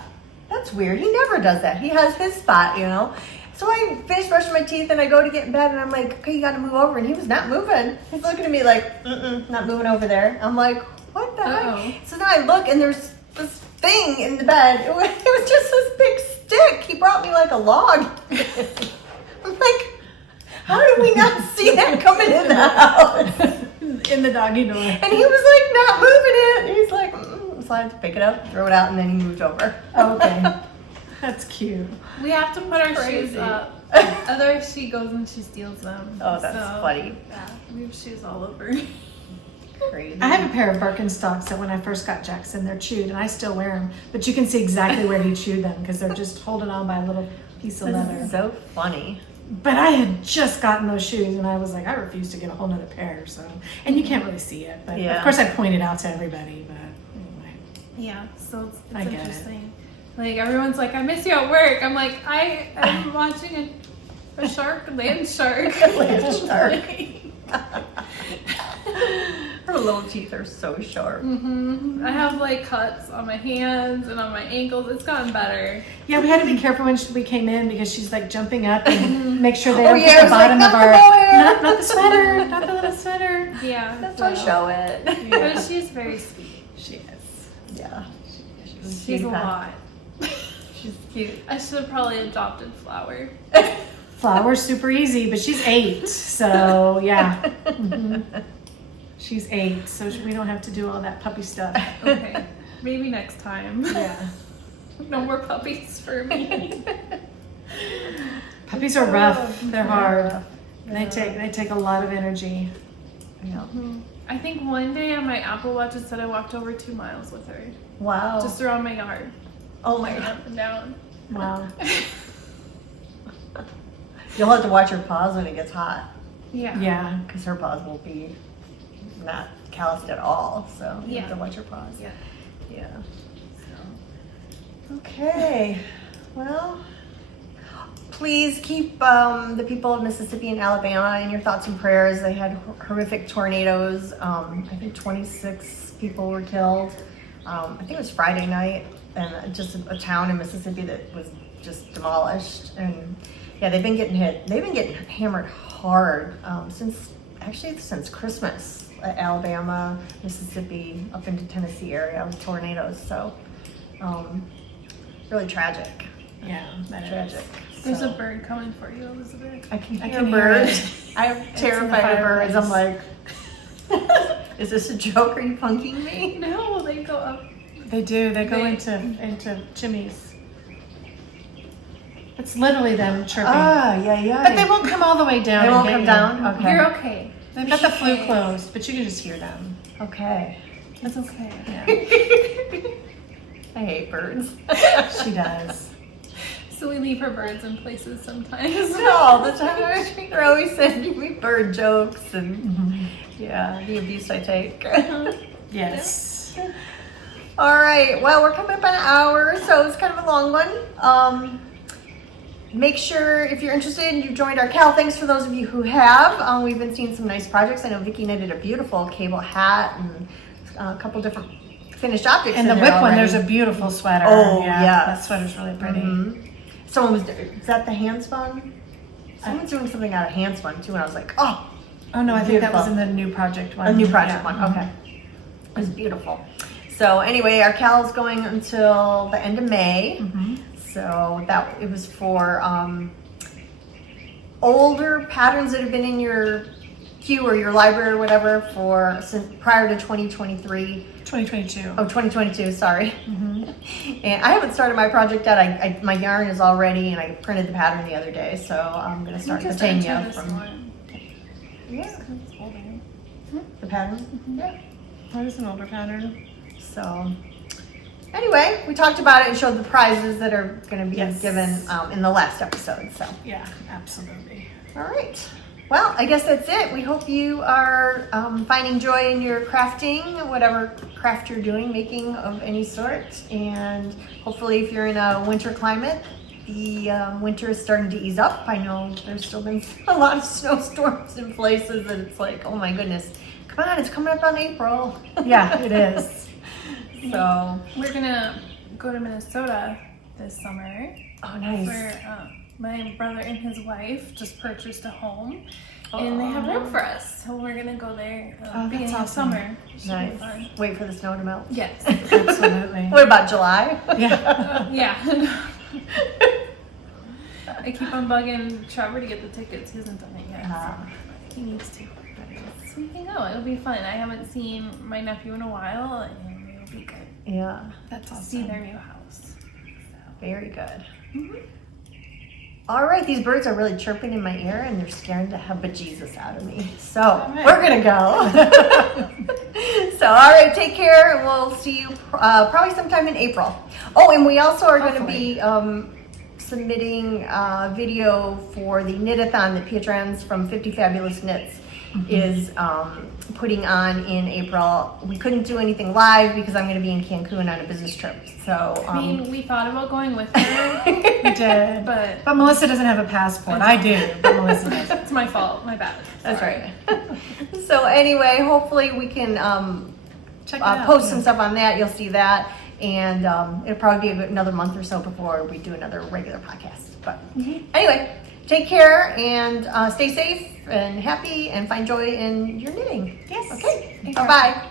That's weird. He never does that. He has his spot, So I finish brushing my teeth and I go to get in bed and I'm like, okay, you got to move over. And he was not moving. He's looking at me like, not moving over there. I'm like, what the Uh-oh. heck? So then I look and there's this thing in the bed. It was just this big stick. He brought me like a log. I'm like, how did we not see that coming in the house? In the doggy door. And he was like not moving it. And he's like, so I had to pick it up, throw it out, and then he moved over. Oh, okay. That's cute. We have to put our Crazy. shoes up. Otherwise, she goes and she steals them. Oh, that's funny. Yeah, we have shoes all over. Crazy. I have a pair of Birkenstocks that when I first got Jackson, they're chewed, and I still wear them. But you can see exactly where he chewed them because they're just holding on by a little piece of This leather. is so funny. But I had just gotten those shoes, and I was like, I refuse to get a whole nother pair. So, and you can't really see it, but Yeah. of course I pointed out to everybody. But anyway, Yeah, so it's I get it. interesting. Like everyone's like, I miss you at work. I'm like, I am watching a shark, land shark. Land shark. Her little teeth are so sharp. I have like cuts on my hands and on my ankles. It's gotten better. Yeah, we had to be careful when we came in because she's like jumping up and make sure they Oh, don't yeah, get I the was like, bottom not of the our mohair. not the sweater, not the little sweater. Yeah. That's why show it. But she's very sweet. She is. Yeah. She's a lot. She's cute. I should have probably adopted Flower. Flower's super easy, but she's 8, so yeah. She's 8, so we don't have to do all that puppy stuff. Okay. Maybe next time. Yeah. No more puppies for me. Puppies are rough. They're hard. Yeah. They take a lot of energy. Yeah. I think one day on my Apple Watch it said I walked over 2 miles with her. Wow. Just around my yard. Oh my god. Up and down. Wow. You'll have to watch her paws when it gets hot, Yeah. Yeah. because her paws will be not calloused at all. So you have Yeah. to watch her paws. Yeah. Yeah. Okay. Well, please keep the people of Mississippi and Alabama in your thoughts and prayers. They had horrific tornadoes. I think 26 people were killed. I think it was Friday night, and just a town in Mississippi that was just demolished. And yeah, they've been getting hit. They've been getting hammered hard since Christmas. Alabama, Mississippi, up into Tennessee area with tornadoes. So really tragic. Yeah. That is. Tragic. There's So, a bird coming for you, Elizabeth. I can hear, I can hear birds. it. I'm in the terrified of birds. I'm like, fireplace. is this a joke? Are you punking me? No, they go up. They do. They go They- into chimneys. It's literally them chirping. Yeah. But they won't come all the way down. They and won't get come you. down? Okay. You're okay. They've got the flue Okay. closed, but you can just hear them. Okay. It's okay. Yeah. I hate birds. She does. So we leave her birds in places sometimes. All the time. They're always sending me bird jokes and yeah, the abuse I take. Yes. All right. Well, we're coming up on an hour, so it's kind of a long one. Make sure if you're interested and you joined our Cal, thanks for those of you who have. We've been seeing some nice projects. I know Vicki knitted a beautiful cable hat and a couple different finished objects. And the in there whip one, already. there's a beautiful sweater. Oh, yeah. yes. That sweater's really pretty. Mhm. Someone was, is that the hand spun? Someone's doing something out of hand spun too, and I was like, oh, Oh no, I think that was Beautiful. in the new project one. a new project Yeah. one. Okay. It was beautiful. So anyway, our Cal is going until the end of May. Mhm. So it was for older patterns that have been in your queue or your library or whatever since prior to 2023. 2022. Oh, 2022, sorry. Mhm. And I haven't started my project yet. My yarn is all ready and I printed the pattern the other day. So I'm going to start Just Catania enter this from one. yeah, It's older. the pattern. Yeah. That is an older pattern. So anyway, we talked about it and showed the prizes that are going to be Yes. given in the last episode. So. Yeah, absolutely. All right. Well, I guess that's it. We hope you are finding joy in your crafting, whatever craft you're doing, making of any sort. And hopefully if you're in a winter climate, the winter is starting to ease up. I know there's still been a lot of snowstorms in places that it's like, oh my goodness, come on, it's coming up on April. Yeah, it is. So, We're gonna go to Minnesota this summer. oh nice. Where my brother and his wife just purchased a home, and they have room for us. So we're gonna go there Oh, beginning that's of awesome. summer. Should be Nice. fun. Wait for the snow to melt. Yes. Absolutely. What about July? Yeah. Yeah. I keep on bugging Trevor to get the tickets. He hasn't done it yet. Ah. So he needs to. So we can go. It'll be fun. I haven't seen my nephew in a while, and it'll be good Yeah, That's to awesome. see their new house. very good. Mhm. All right, these birds are really chirping in my ear and they're scaring the bejesus out of me. So right. we're gonna go. So all right, take care and we'll see you probably sometime in April. Oh, and we also are gonna be submitting a video for the knit-a-thon that Pia Trans from 50 Fabulous Knits is putting on in April. We couldn't do anything live because I'm going to be in Cancun on a business trip. So I mean, we thought about going with her, We did. but But Melissa doesn't have a passport. I do, but Melissa doesn't. it's my fault. My bad. that's Sorry. right. So anyway, hopefully we can Check it out. post some stuff on that. You'll see that. And it'll probably be another month or so before we do another regular podcast. But anyway, take care and stay safe and happy and find joy in your knitting. Yes. Okay. Take Bye care. bye.